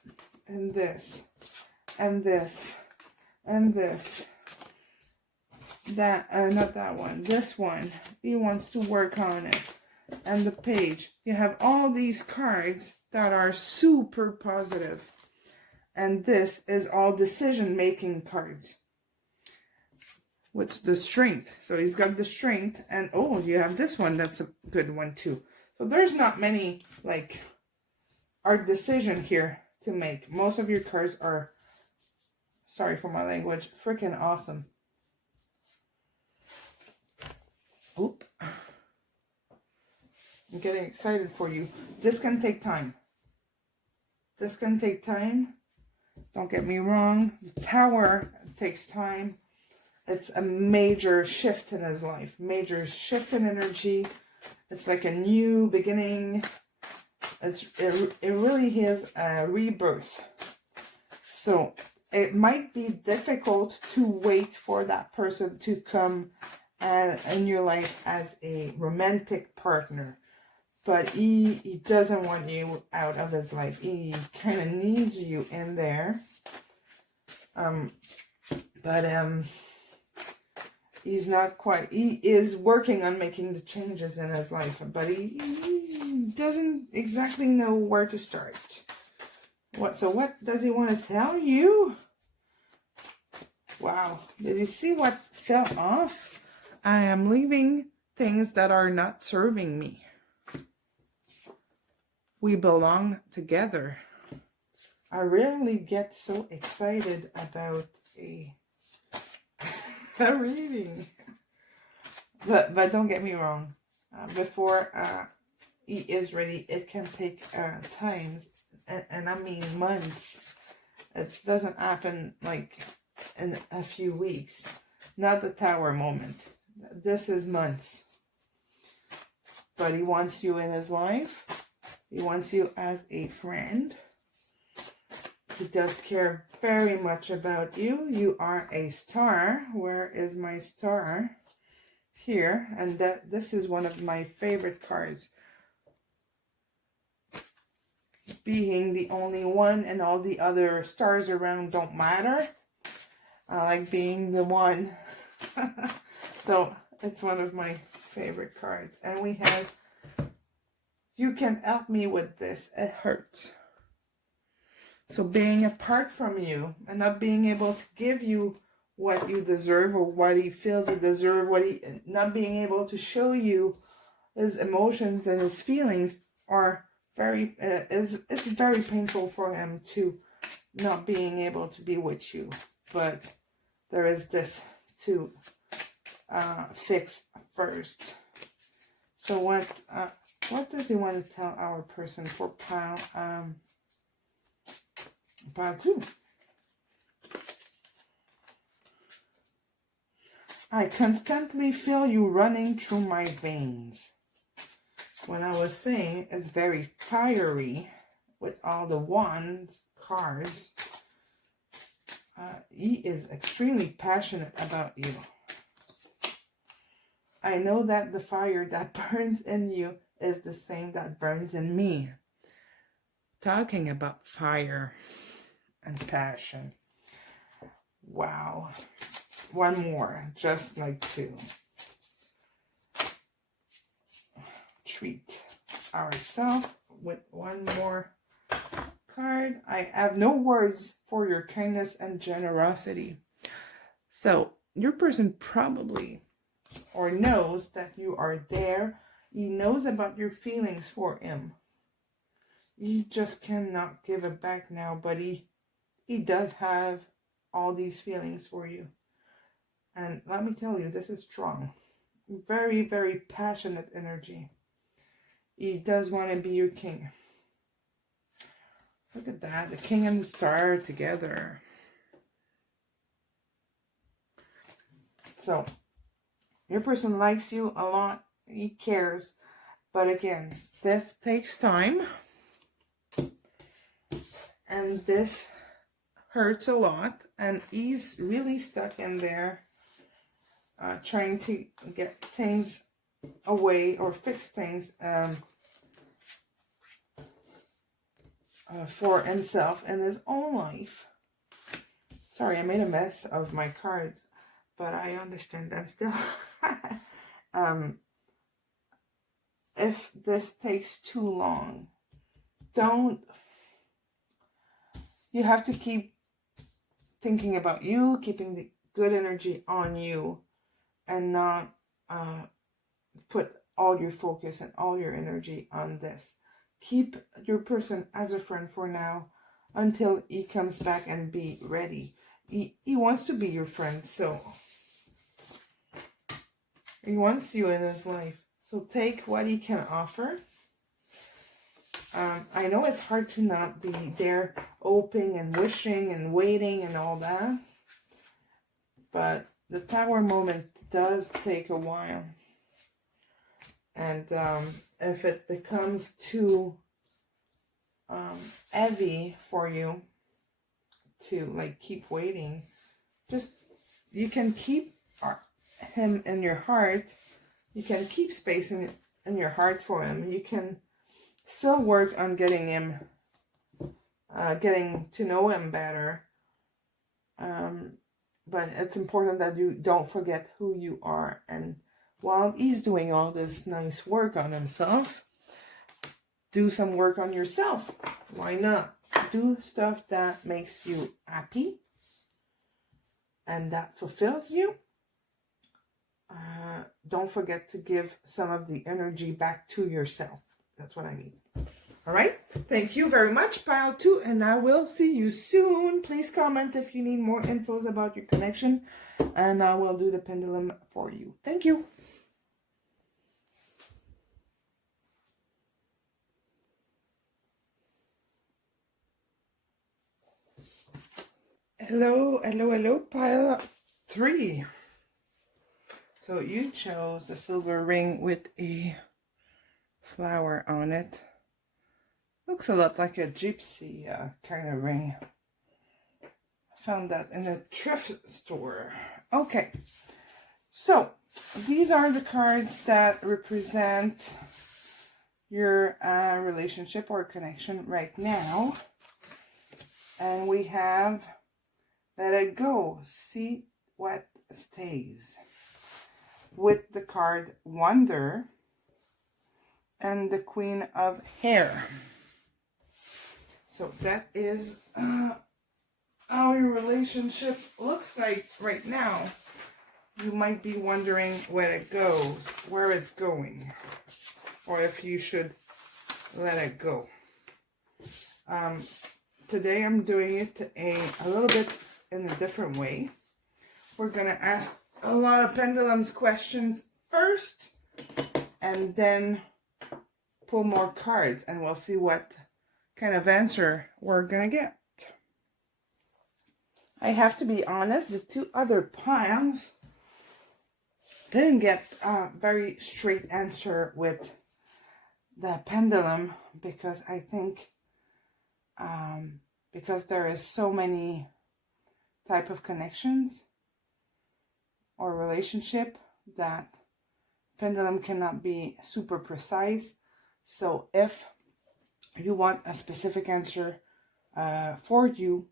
and this, and this, and this. That, not that one, this one. He wants to work on it. And the page. You have all these cards that are super positive. And this is all decision-making cards. What's the Strength? So he's got the Strength. And, oh, you have this one. That's a good one, too. So there's not many, like, our decision here to make. Most of your cards are, sorry for my language, freaking awesome. Oop. I'm getting excited for you. This can take time. This can take time. Don't get me wrong. The Tower, takes time. It's a major shift in his life, major shift in energy. It's like a new beginning. It really is a rebirth. So it might be difficult to wait for that person to come in your life as a romantic partner. But he doesn't want you out of his life. He kind of needs you in there. He's not quite, he is working on making the changes in his life, but he doesn't exactly know where to start. So what does he want to tell you? Wow, did you see what fell off? I am leaving things that are not serving me. We belong together. I rarely get so excited about a reading. But don't get me wrong. Before he is ready, it can take times, and I mean months. It doesn't happen like in a few weeks. Not the tower moment. This is months. But he wants you in his life. He wants you as a friend. He does care very much about you. You are a star. Where is my star? Here. And this is one of my favorite cards. Being the only one and all the other stars around don't matter. I like being the one. So it's one of my favorite cards. And we have, you can help me with this. It hurts. So being apart from you and not being able to give you what you deserve or what he feels he deserves, not being able to show you his emotions and his feelings are it's very painful for him to not being able to be with you. But there is this to fix first. So what does he want to tell our person for pile 2? I constantly feel you running through my veins. When I was saying it's very fiery with all the wands cards, he is extremely passionate about you. I know that the fire that burns in you is the same that burns in me. Talking about fire and passion. Wow. One more, just like to treat ourselves with one more card. I have no words for your kindness and generosity. So your person probably or knows that you are there. He knows about your feelings for him. You just cannot give it back now, but he does have all these feelings for you. And let me tell you, this is strong. Very, very passionate energy. He does want to be your king. Look at that. The king and the star together. So, your person likes you a lot. He cares. But again, this takes time. And this hurts a lot. And he's really stuck in there. Trying to get things away or fix things for himself and his own life. Sorry, I made a mess of my cards, but I understand them still. If this takes too long, you have to keep thinking about you, keeping the good energy on you, and not put all your focus and all your energy on this. Keep your person as a friend for now until he comes back and be ready. He wants to be your friend, so he wants you in his life. So take what he can offer. I know it's hard to not be there hoping and wishing and waiting and all that. but the Tower moment does take a while. And if it becomes too heavy for you to like keep waiting, just you can keep him in your heart. You can keep space in your heart for him. You can still work on getting him, getting to know him better. But it's important that you don't forget who you are. And while he's doing all this nice work on himself, do some work on yourself. Why not? Do stuff that makes you happy and that fulfills you. Don't forget to give some of the energy back to yourself. That's what I mean. All right. Thank you very much, Pile 2, and I will see you soon. Please comment if you need more infos about your connection, and I will do the pendulum for you. Thank you. Hello, hello, hello, Pile 3. So you chose the silver ring with a flower on it. Looks a lot like a gypsy kind of ring. I found that in a thrift store. Okay, so these are the cards that represent your relationship or connection right now. And we have let it go, see what stays, with the card Wonder and the Queen of Hair. So that is how your relationship looks like right now. You might be wondering where it goes, where it's going, or if you should let it go. Today I'm doing it a little bit in a different way. We're going to ask a lot of pendulums questions first, and then pull more cards, and we'll see what kind of answer we're gonna get. I have to be honest, the two other piles didn't get a very straight answer with the pendulum, because I think because there is so many type of connections or relationship that pendulum cannot be super precise. So if you want a specific answer for you,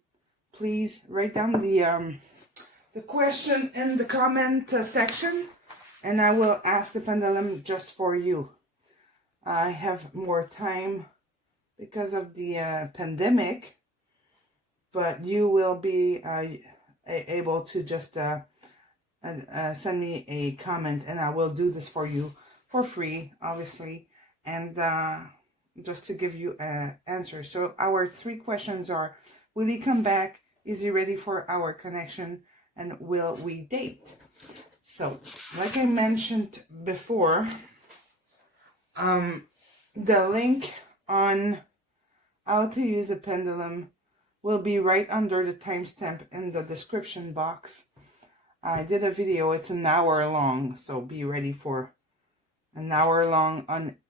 please write down the question in the comment section, and I will ask the pendulum just for you. I have more time because of the pandemic, but you will be able to just send me a comment, and I will do this for you for free, obviously, and just to give you an answer. So our 3 questions are: will he come back? Is he ready for our connection? And will we date? So, like I mentioned before, the link on how to use a pendulum will be right under the timestamp in the description box. I did a video, it's an hour long, so be ready for an hour long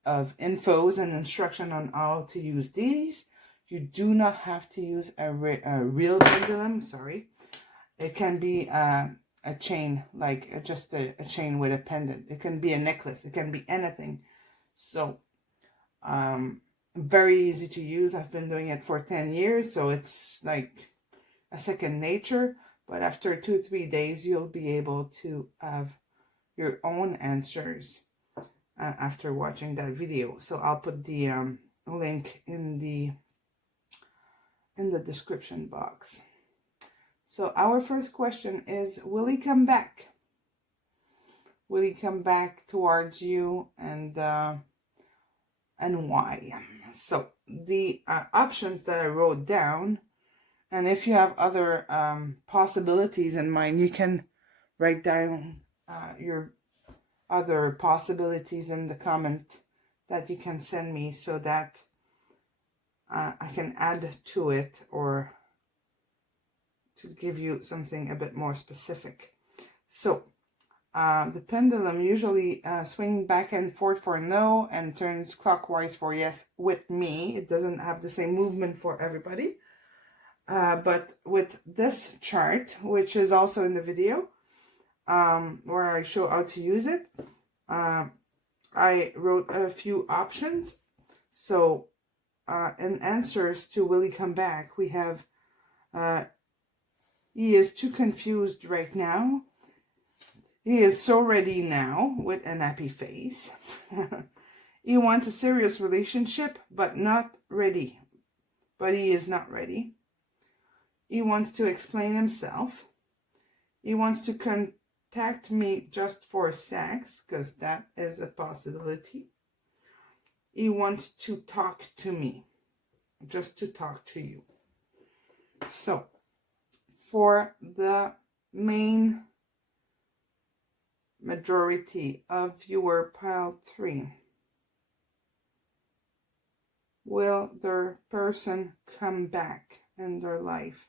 of infos and instruction on how to use these. You do not have to use a real pendulum, sorry. It can be a chain, like just a chain with a pendant. It can be a necklace, it can be anything. So, very easy to use. I've been doing it for 10 years, so it's like a second nature. But after 2-3 days, you'll be able to have your own answers after watching that video. So I'll put the link in the description box. So our first question is, will he come back? Will he come back towards you, and why? So the options that I wrote down, and if you have other possibilities in mind, you can write down your other possibilities in the comment that you can send me, so that I can add to it, or to give you something a bit more specific. So the pendulum usually swings back and forth for no and turns clockwise for yes with me. It doesn't have the same movement for everybody. But with this chart, which is also in the video, where I show how to use it, I wrote a few options. So in answers to will he come back, we have he is too confused right now. He is so ready now with an happy face. He wants a serious relationship, but not ready. But he is not ready. He wants to explain himself. He wants to contact me just for sex, because that is a possibility. He wants to talk to me, just to talk to you. So, for the main majority of viewer pile 3, will their person come back in their life?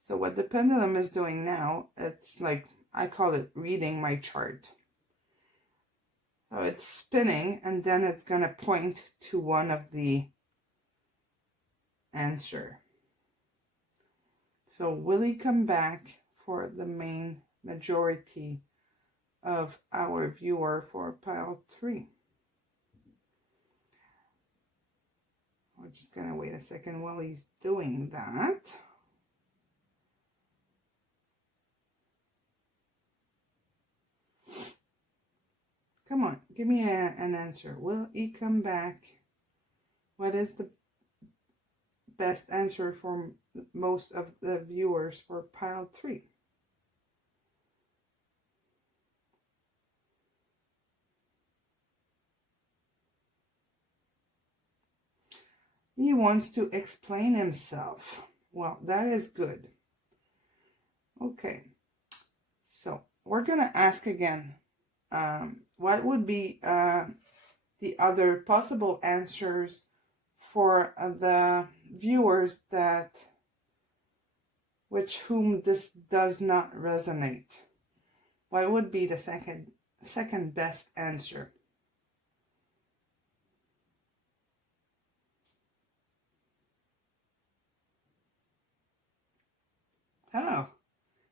So what the pendulum is doing now, it's like, I call it reading my chart. So it's spinning, and then it's going to point to one of the answer. So will he come back for the main majority of our viewer for pile 3? We're just going to wait a second while he's doing that. Come on, give me an answer. Will he come back? What is the best answer for most of the viewers for pile 3? He wants to explain himself. Well, that is good. Okay, so we're going to ask again, what would be the other possible answers for the viewers that with whom this does not resonate? What would be the second best answer? Oh,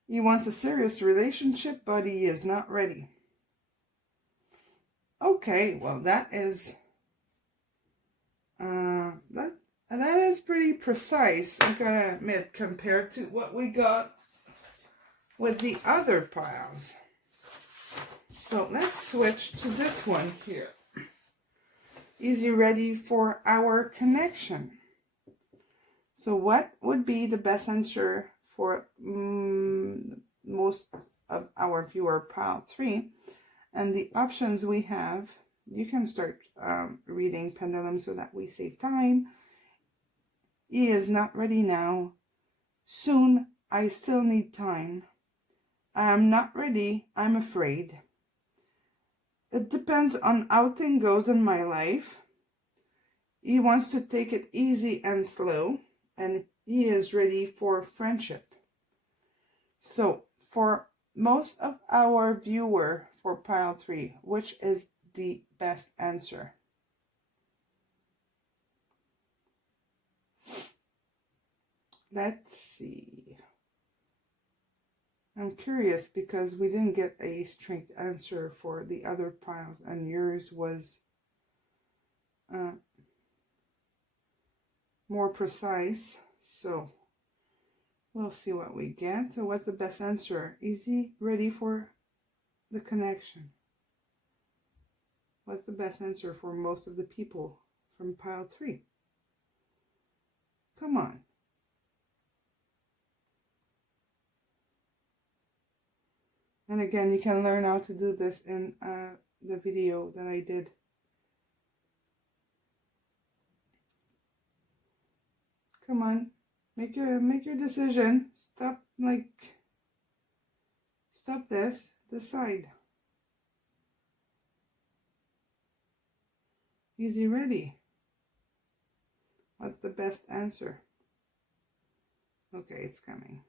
he wants a serious relationship, but he is not ready. Okay, well that is that is pretty precise, I gotta admit, compared to what we got with the other piles. So let's switch to this one here. Is he ready for our connection? So what would be the best answer for most of our viewer pile 3? And the options we have, you can start reading pendulum so that we save time. He is not ready now. Soon, I still need time. I am not ready, I'm afraid. It depends on how things goes in my life. He wants to take it easy and slow, and he is ready for friendship. So for most of our viewer for pile 3, which is the best answer? Let's see. I'm curious because we didn't get a straight answer for the other piles, and yours was more precise. So we'll see what we get. So what's the best answer? Is he ready for the connection? What's the best answer for most of the people from pile 3? Come on. And again, you can learn how to do this in the video that I did. Come on, make your decision. Stop this. Decide. Is he ready? What's the best answer? Okay, it's coming.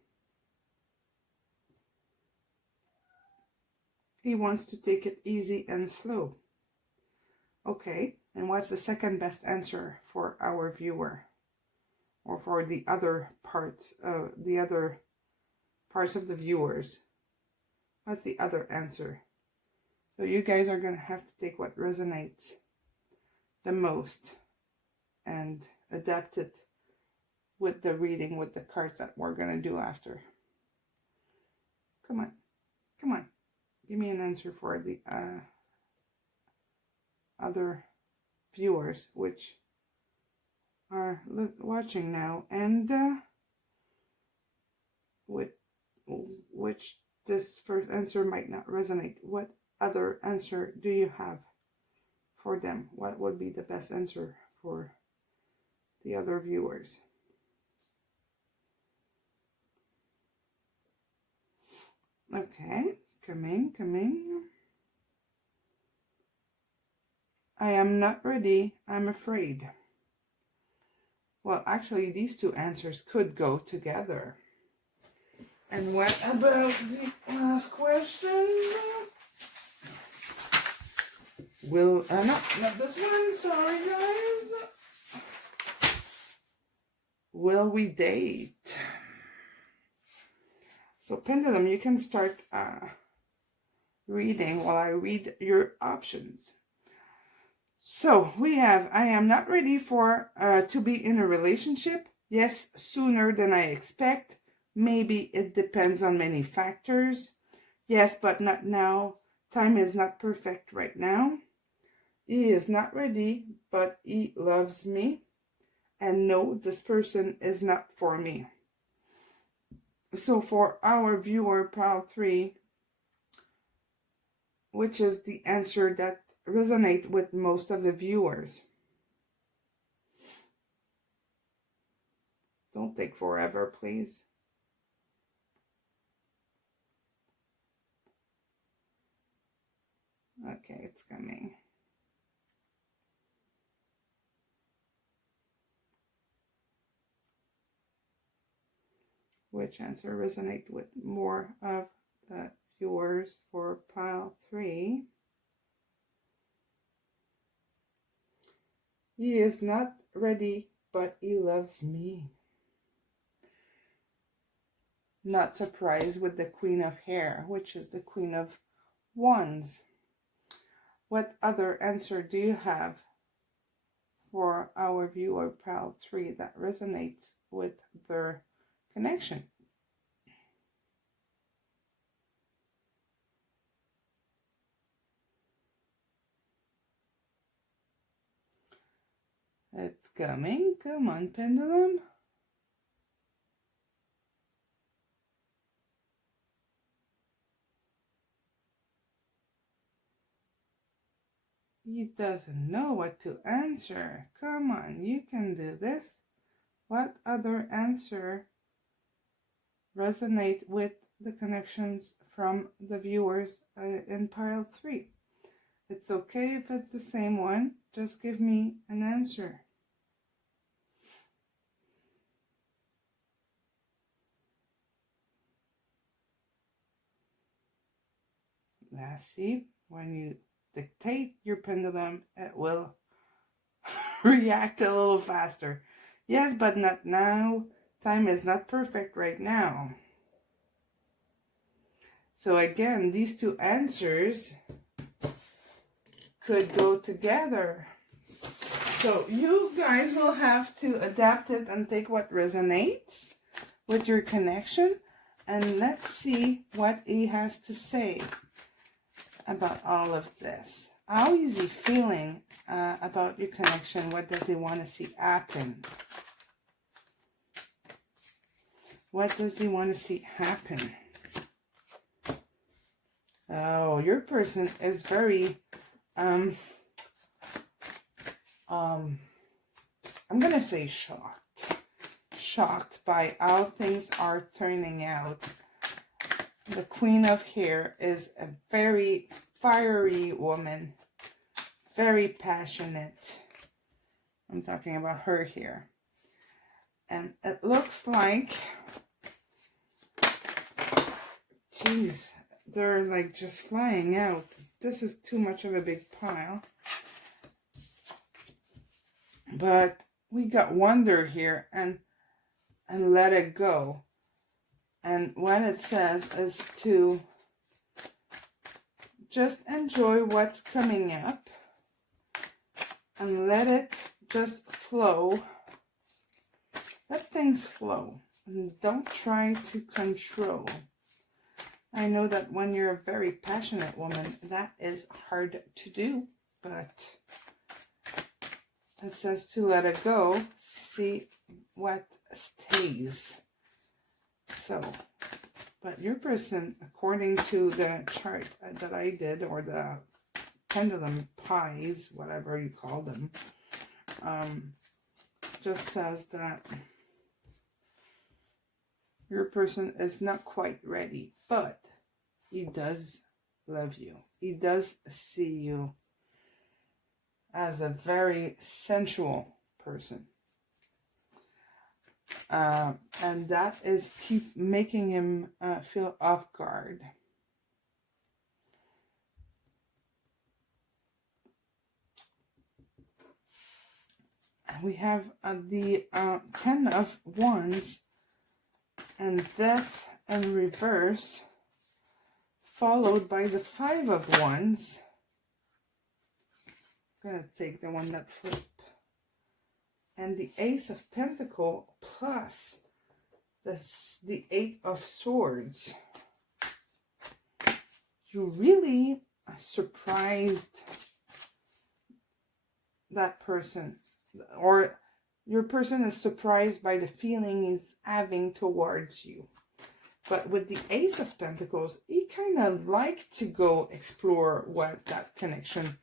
he wants to take it easy and slow. Okay, and what's the second best answer for our viewer? Or for the other parts of the viewers? What's the other answer? So you guys are going to have to take what resonates the most and adapt it with the reading, with the cards that we're going to do after. Come on. Come on. Give me an answer for the other viewers, which are watching now, and which this first answer might not resonate. What other answer do you have for them? What would be the best answer for the other viewers? Okay, coming. I am not ready. I'm afraid. Well, actually, these two answers could go together. And what about the last question? No, not this one. Sorry, guys. Will we date? So, Pendulum, you can start reading while I read your options. So we have, I am not ready for to be in a relationship. Yes, sooner than I expect. Maybe it depends on many factors. Yes, but not now. Time is not perfect right now. He is not ready, but he loves me. And no, this person is not for me. So for our viewer, pile 3, which is the answer that resonate with most of the viewers. Don't take forever, please. Okay, it's coming. Which answer resonate with more of the viewers for pile 3? He is not ready, but he loves me. Not surprised with the Queen of Hair, which is the Queen of Wands. What other answer do you have for our viewer pile 3 that resonates with their connection? It's coming. Come on, Pendulum. He doesn't know what to answer. Come on, you can do this. What other answer resonate with the connections from the viewers in pile 3? It's okay if it's the same one. Just give me an answer. See, when you dictate your pendulum, it will react a little faster. Yes, but not now. Time is not perfect right now. So again, these two answers could go together. So you guys will have to adapt it and take what resonates with your connection. And let's see what he has to say about all of this. How is he feeling about your connection? What does he want to see happen? What does he want to see happen? Oh, your person is very, I'm going to say shocked. Shocked by how things are turning out. The Queen of Hair is a very fiery woman. Very passionate. I'm talking about her here. And it looks like, geez, they're like just flying out. This is too much of a big pile. But we got wonder here and let it go. And what it says is to just enjoy what's coming up and let it just flow. Let things flow and don't try to control. I know that when you're a very passionate woman, that is hard to do, but it says to let it go, see what stays. So, but your person, according to the chart that I did, or the pendulum pies, whatever you call them, just says that your person is not quite ready, but he does love you. He does see you as a very sensual person. And that is keep making him feel off guard. We have the 10 of Wands and Death in reverse, followed by the 5 of Wands. I'm going to take the one that flipped. And the Ace of Pentacles plus the 8 of Swords. You really surprised that person, or your person is surprised by the feeling he's having towards you. But with the Ace of Pentacles, he kind of like to go explore what that connection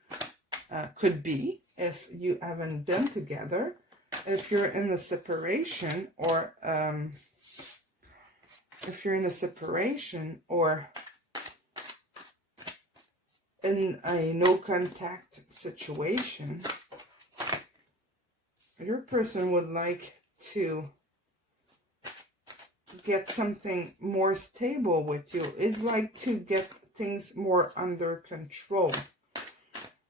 could be if you haven't been together. If you're in a separation, or in a no contact situation, your person would like to get something more stable with you. It'd like to get things more under control.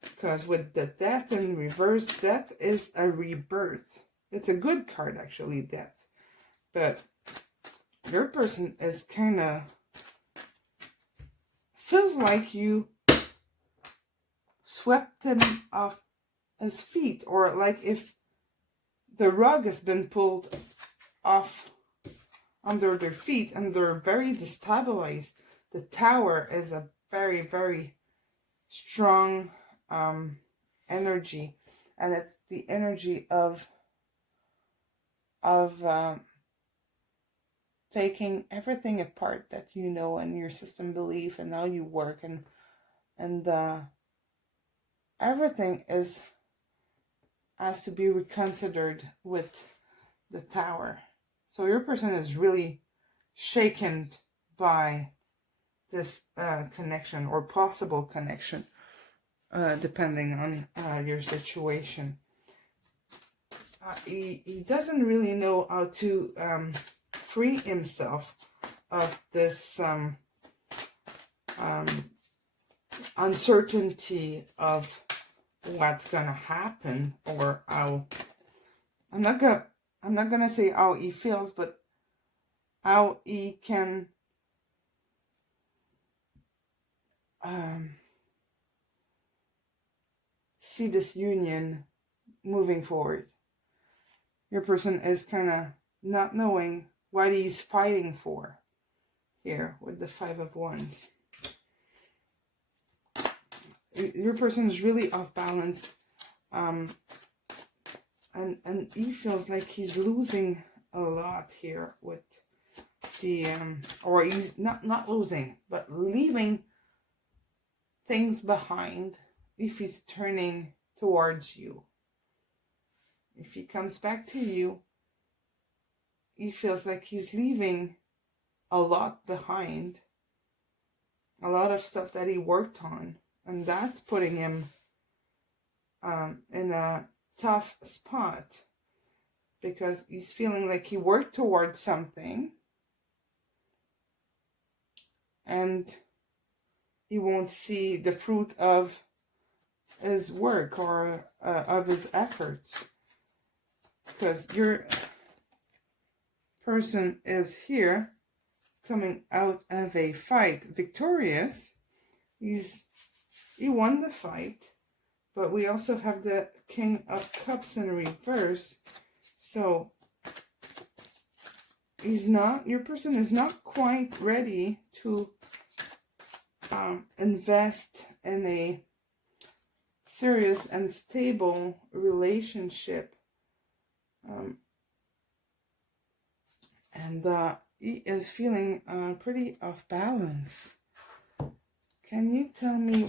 Because with the Death in reverse, Death is a rebirth. It's a good card, actually, Death. But your person is kind of, feels like you swept him off his feet, or like if the rug has been pulled off under their feet and they're very destabilized. The Tower is a very, very strong energy, and it's the energy of taking everything apart that you know and your system belief and how you work, and everything has to be reconsidered with the Tower. So your person is really shaken by this connection, or possible connection, depending on your situation. He doesn't really know how to free himself of this uncertainty of what's gonna happen, or how I'm not gonna say how he feels, but how he can see this union moving forward. Your person is kind of not knowing what he's fighting for here with the 5 of Wands. Your person is really off balance, and he feels like he's losing a lot here with the or he's not losing, but leaving things behind if he's turning towards you. If he comes back to you, he feels like he's leaving a lot behind, a lot of stuff that he worked on, and that's putting him in a tough spot, because he's feeling like he worked towards something, and he won't see the fruit of his work or of his efforts, because your person is here coming out of a fight victorious. He won the fight, but we also have the King of Cups in reverse. So your person is not quite ready to invest in a serious and stable relationship. And he is feeling pretty off balance. Can you tell me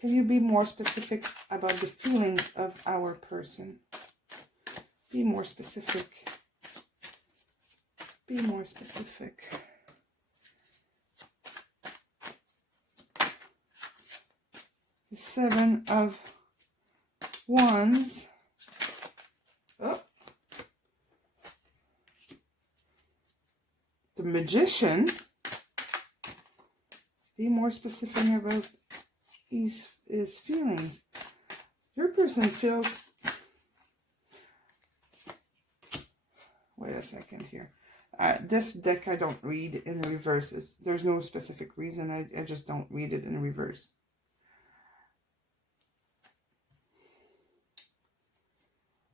can you be more specific about the feelings of our person? Be more specific. Be more specific. The Seven of Wands. Oh. The Magician. Be more specific about his feelings. Your person feels... Wait a second here. This deck I don't read in reverse. There's no specific reason. I just don't read it in reverse.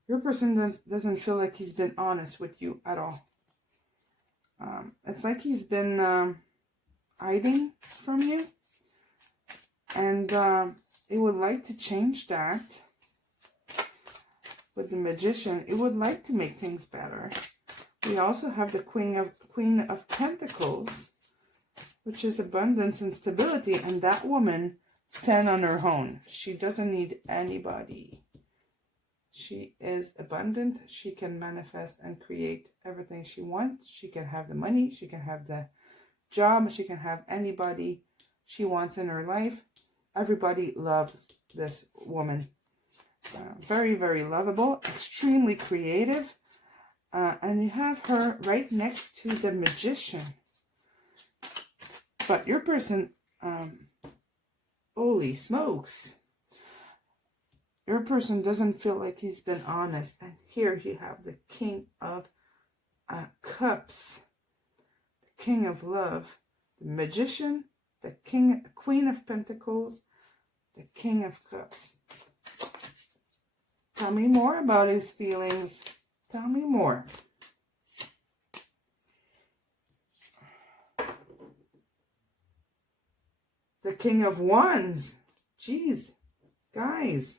Your person doesn't feel like he's been honest with you at all. It's like he's been hiding from you. And he would like to change that. With the Magician, it would like to make things better. We also have the Queen of Pentacles, which is abundance and stability. And that woman stands on her own. She doesn't need anybody. She is abundant. She can manifest and create everything she wants. She can have the money. She can have the job. She can have anybody she wants in her life. Everybody loves this woman. Very, very lovable. Extremely creative. And you have her right next to the Magician. But your person, holy smokes. Your person doesn't feel like he's been honest. And here you have the King of Cups, the King of Love, the Magician, the Queen of Pentacles, the King of Cups. Tell me more about his feelings. Tell me more. The King of Wands. Jeez, guys.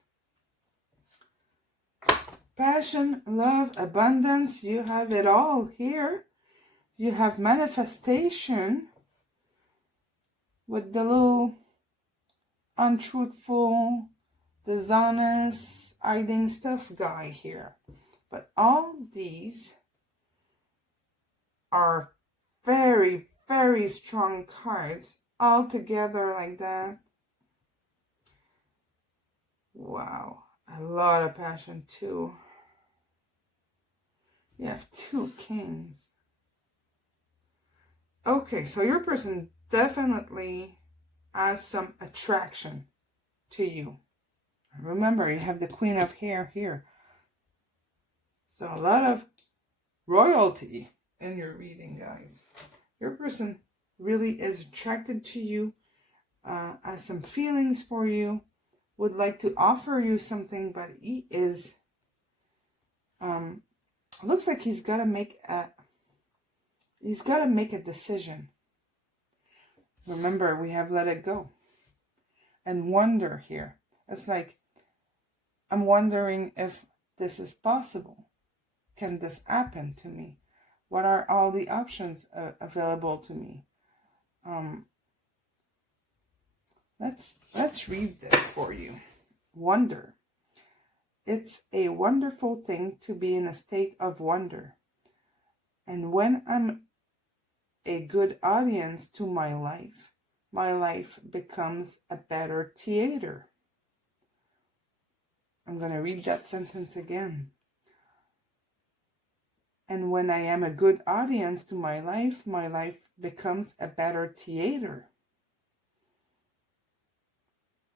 Passion, love, abundance. You have it all here. You have manifestation with the little untruthful, dishonest, hiding stuff guy here. But all these are very, very strong cards all together like that. Wow. A lot of passion too. You have two kings. Okay, so your person definitely has some attraction to you. Remember, you have the Queen of Hair here. So a lot of royalty in your reading, guys. Your person really is attracted to you, has some feelings for you, would like to offer you something, but he is, looks like he's got to make a decision. Remember, we have let it go. And wonder here. It's like, I'm wondering if this is possible. Can this happen to me? What are all the options available to me? Let's read this for you. Wonder. It's a wonderful thing to be in a state of wonder. And when I'm a good audience to my life becomes a better theater. I'm going to read that sentence again. And when I am a good audience to my life becomes a better theater.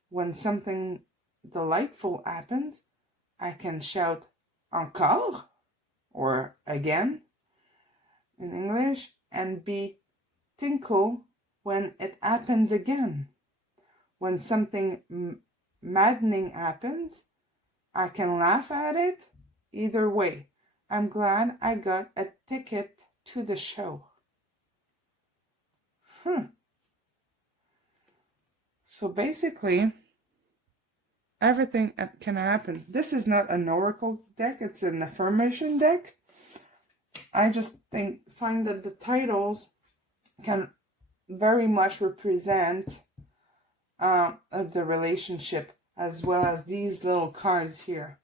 When something delightful happens, I can shout encore or again in English and be tinkle when it happens again. When something maddening happens, I can laugh at it. Either way, I'm glad I got a ticket to the show. So basically, everything can happen. This is not an oracle deck, it's an affirmation deck. I just find that the titles can very much represent of the relationship, as well as these little cards here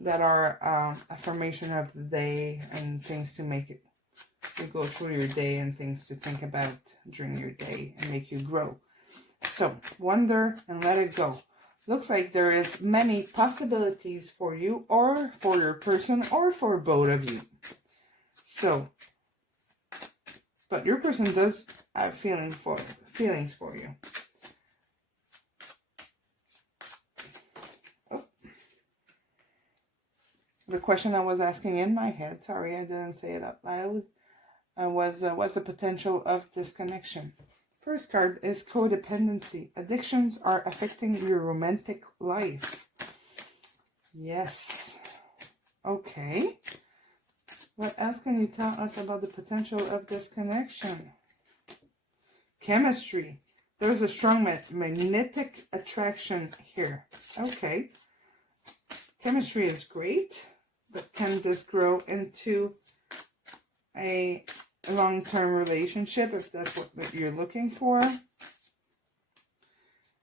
that are affirmation of the day and things to make it to go through your day and things to think about during your day and make you grow. So wonder and let it go. Looks like there is many possibilities for you or for your person or for both of you. So, but your person does have feelings for you. The question I was asking in my head, sorry, I didn't say it out loud, was what's the potential of disconnection? First card is codependency. Addictions are affecting your romantic life. Yes. Okay. What else can you tell us about the potential of disconnection? Chemistry. There's a strong magnetic attraction here. Okay. Chemistry is great. But can this grow into a long-term relationship if that's what you're looking for?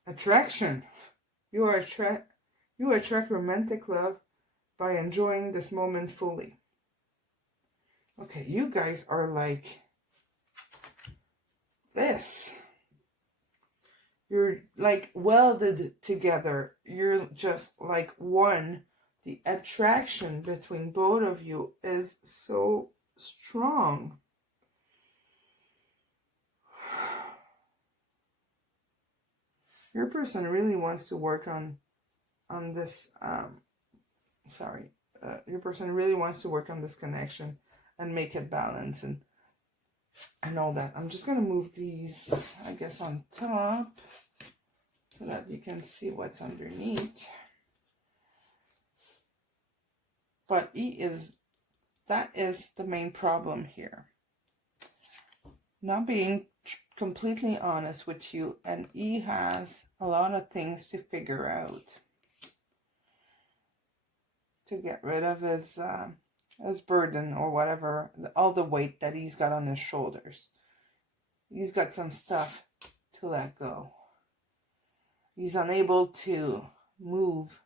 Attraction. You attract romantic love by enjoying this moment fully. Okay, you guys are like this. You're like welded together. You're just like one. The attraction between both of you is so strong. Your person really wants to work on this. Your person really wants to work on this connection and make it balance and all that. I'm just gonna move these, I guess, on top so that you can see what's underneath. But that is the main problem here. Not being completely honest with you, and he has a lot of things to figure out to get rid of his burden or whatever, all the weight that he's got on his shoulders. He's got some stuff to let go. He's unable to move.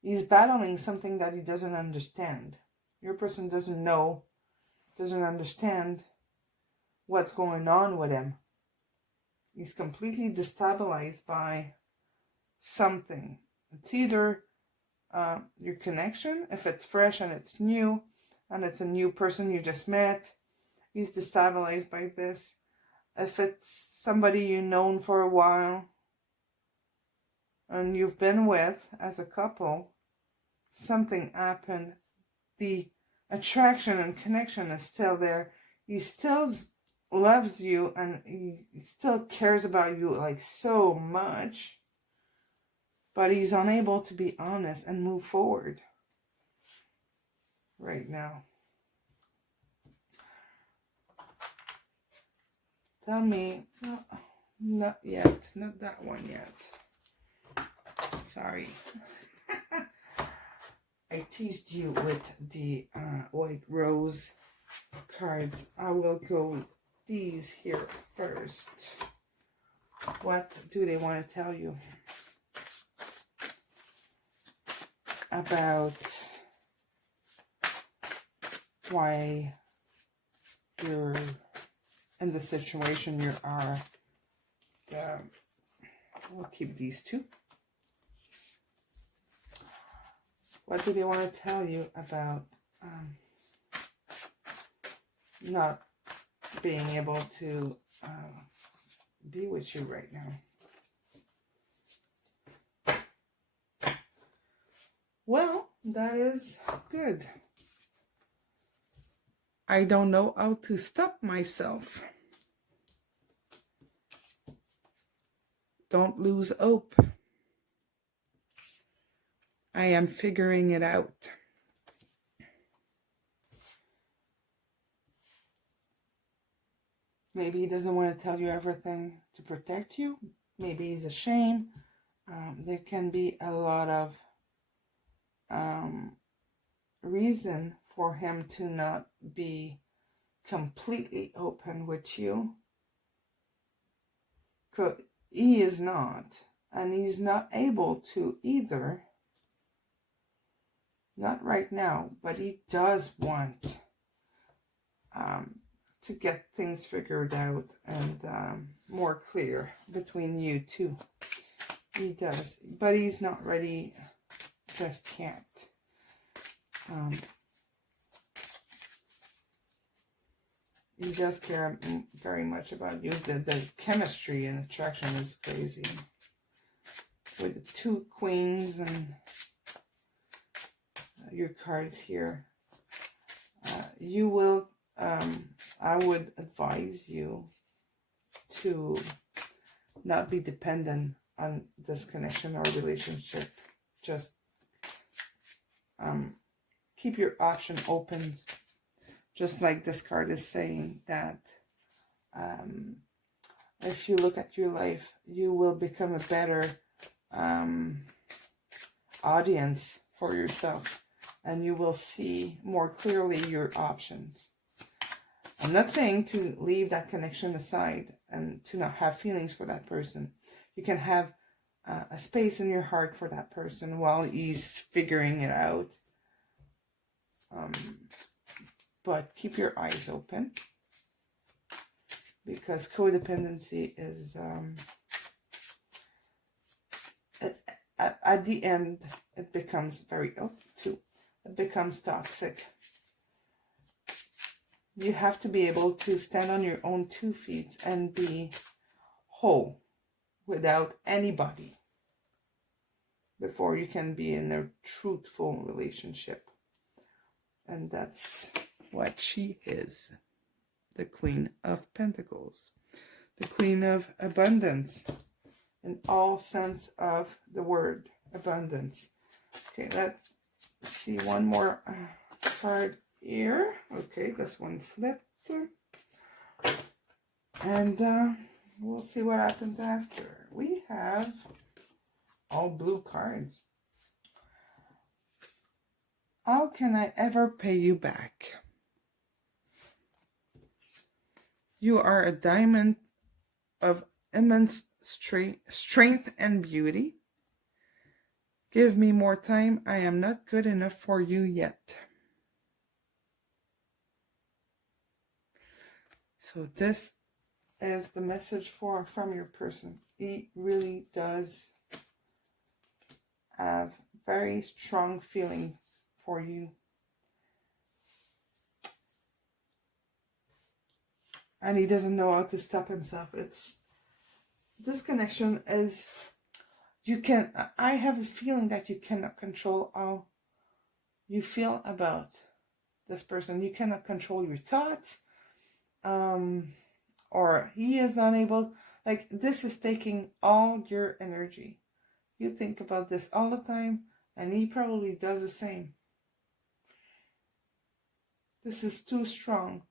He's battling something that he doesn't understand. Your person doesn't understand what's going on with him. He's completely destabilized by something. It's either your connection, if it's fresh and it's new, and it's a new person you just met, he's destabilized by this. If it's somebody you've known for a while, and you've been with as a couple, something happened. The attraction and connection is still there. He still loves you and he still cares about you like so much, but he's unable to be honest and move forward right now. Tell me, no, not yet, not that one yet. Sorry. I teased you with the white rose cards. I will go with these here first. What do they want to tell you about why you're in the situation you are? We'll keep these two. What do they want to tell you about not being able to be with you right now. Well, that is good. I don't know how to stop myself. Don't lose hope. I am figuring it out. Maybe he doesn't want to tell you everything to protect you. Maybe he's ashamed. There can be a lot of reason for him to not be completely open with you. 'Cause he is not. And he's not able to either. Not right now. But he does want to get things figured out and more clear between you two. He does, but he's not ready just yet. He does care very much about you. The chemistry and attraction is crazy. With the 2 queens and your cards here. You will, I would advise you to not be dependent on this connection or relationship. Just keep your option open. Just like this card is saying that if you look at your life, you will become a better audience for yourself. And you will see more clearly your options. I'm not saying to leave that connection aside and to not have feelings for that person. You can have a space in your heart for that person while he's figuring it out. But keep your eyes open. Because codependency is... at the end, it becomes it becomes toxic. You have to be able to stand on your own 2 feet and be whole without anybody before you can be in a truthful relationship. And that's what she is. The Queen of Pentacles. The Queen of Abundance. In all sense of the word, abundance. Okay, let's see one more card here. Okay, this one flipped. And we'll see what happens after. We have all blue cards. How can I ever pay you back? You are a diamond of immense strength and beauty. Give me more time. I am not good enough for you yet. So this is the message from your person. He really does have very strong feelings for you. And he doesn't know how to stop himself. This connection is, I have a feeling that you cannot control how you feel about this person. You cannot control your thoughts. Or he is unable, like this is taking all your energy. You think about this all the time, and he probably does the same. This is too strong.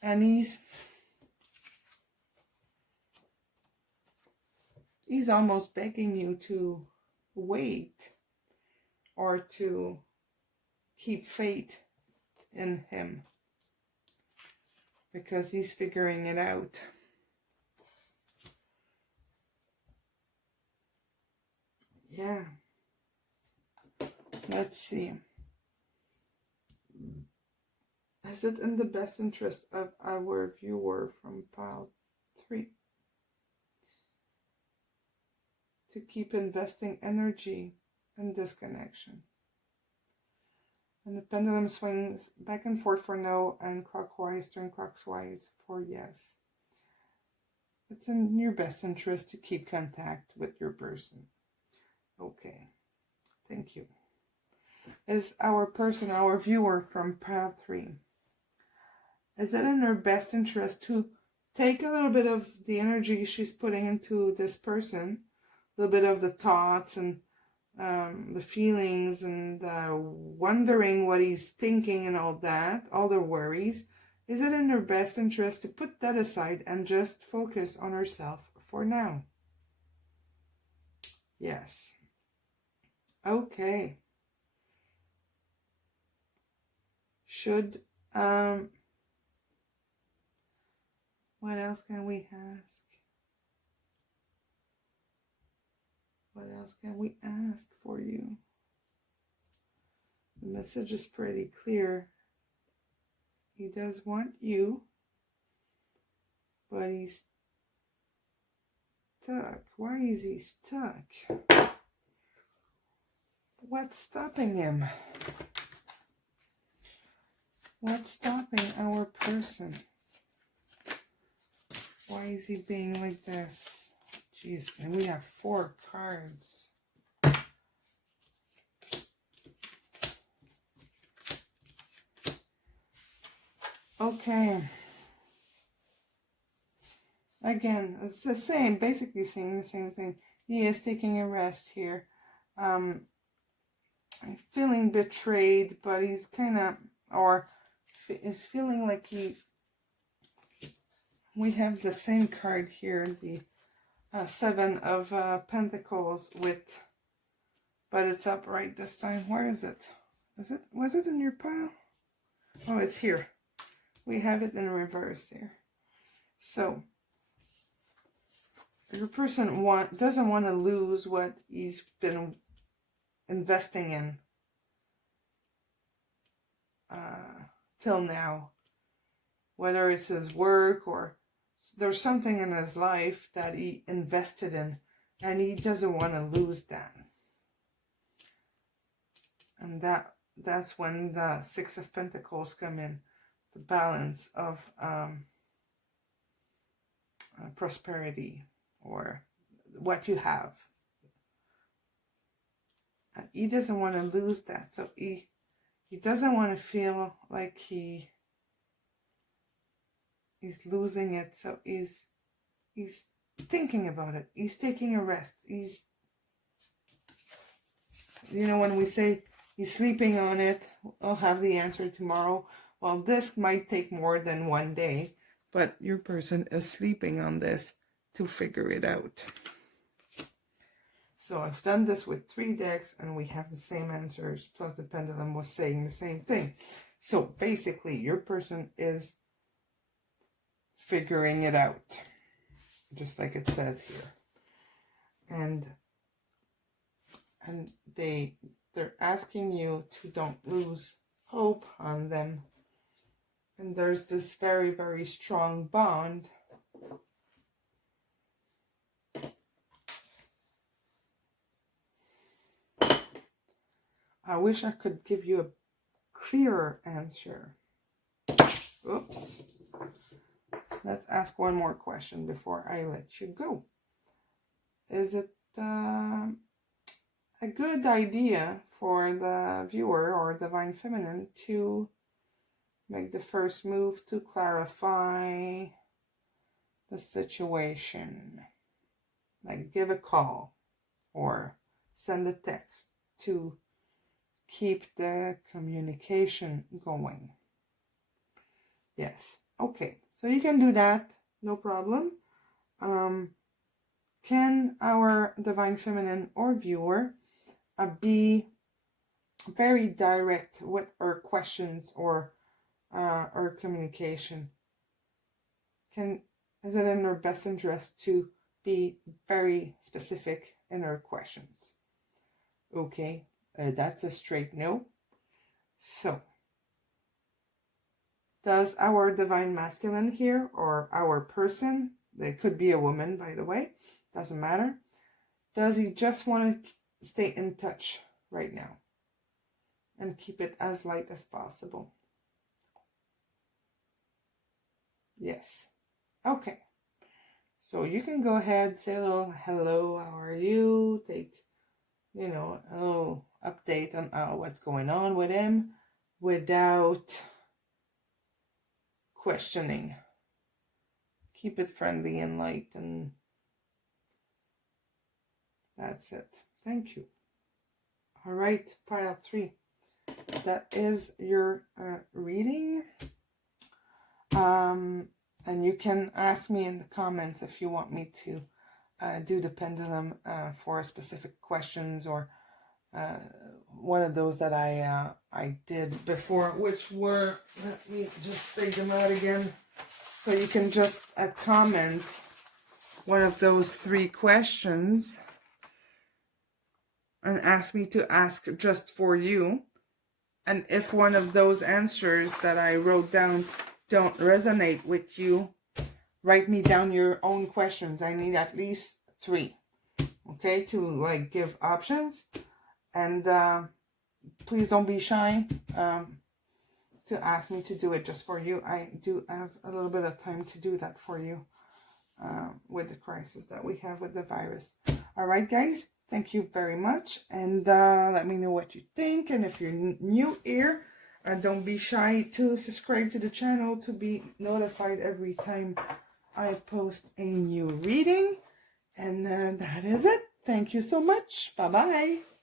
And he's almost begging you to wait or to keep faith in him because he's figuring it out. Yeah. Let's see. Is it in the best interest of our viewer from pile 3 to keep investing energy in this connection? And the pendulum swings back and forth for no and clockwise, turn clockwise for yes. It's in your best interest to keep contact with your person. Okay, thank you. Is our person, our viewer from pile 3, is it in her best interest to take a little bit of the energy she's putting into this person, a little bit of the thoughts and the feelings and wondering what he's thinking and all that, all the worries? Is it in her best interest to put that aside and just focus on herself for now? Yes. Okay. Should, what else can we ask? What else can we ask for you? The message is pretty clear. He does want you, but he's stuck. Why is he stuck? What's stopping him? What's stopping our person? Why is he being like this? Jeez, and we have 4 cards. Okay. Again, it's the same, basically saying the same thing. He is taking a rest here. Feeling betrayed, but he's kind of, or is feeling like we have the same card here, the 7 of Pentacles with, but it's upright this time. Where is it? Was it in your pile? Oh, it's here. We have it in reverse here. So your person doesn't want to lose what he's been investing in till now, whether it's his work or there's something in his life that he invested in, and he doesn't want to lose that. And that's when the 6 of Pentacles come in, the balance of prosperity, or what you have. He doesn't want to lose that, so he doesn't want to feel like he's losing it. So he's thinking about it. He's taking a rest. He's, when we say he's sleeping on it, I'll have the answer tomorrow. Well, this might take more than 1 day, but your person is sleeping on this to figure it out. So I've done this with 3 decks and we have the same answers, plus the pendulum was saying the same thing. So basically your person is figuring it out, just like it says here. And they're asking you to don't lose hope on them. And there's this very, very strong bond. I wish I could give you a clearer answer. Oops. Let's ask one more question before I let you go. Is it a good idea for the viewer or Divine Feminine to make the first move to clarify the situation? Like give a call or send a text to keep the communication going. Yes. Okay. So you can do that. No problem. Can our Divine Feminine or viewer be very direct with our questions or our communication? Is it in our best interest to be very specific in our questions? Okay. That's a straight no. So, does our Divine Masculine here, or our person, they could be a woman, by the way, doesn't matter, does he just want to stay in touch right now? and keep it as light as possible. Yes. Okay. So you can go ahead, say a little hello, how are you? Take, a little update on what's going on with him without questioning. Keep it friendly and light, and that's it. Thank you. All right, pile 3. That is your reading. And you can ask me in the comments if you want me to do the pendulum for specific questions, or one of those that I did before, which were, let me just take them out again. So you can just comment one of those 3 questions and ask me to ask just for you. And if one of those answers that I wrote down don't resonate with you, write me down your own questions. I need at least 3, okay, to give options. And please don't be shy to ask me to do it just for you. I do have a little bit of time to do that for you with the crisis that we have with the virus. All right, guys, thank you very much. And let me know what you think. And if you're new here, don't be shy to subscribe to the channel to be notified every time I post a new reading. And that is it. Thank you so much. Bye-bye.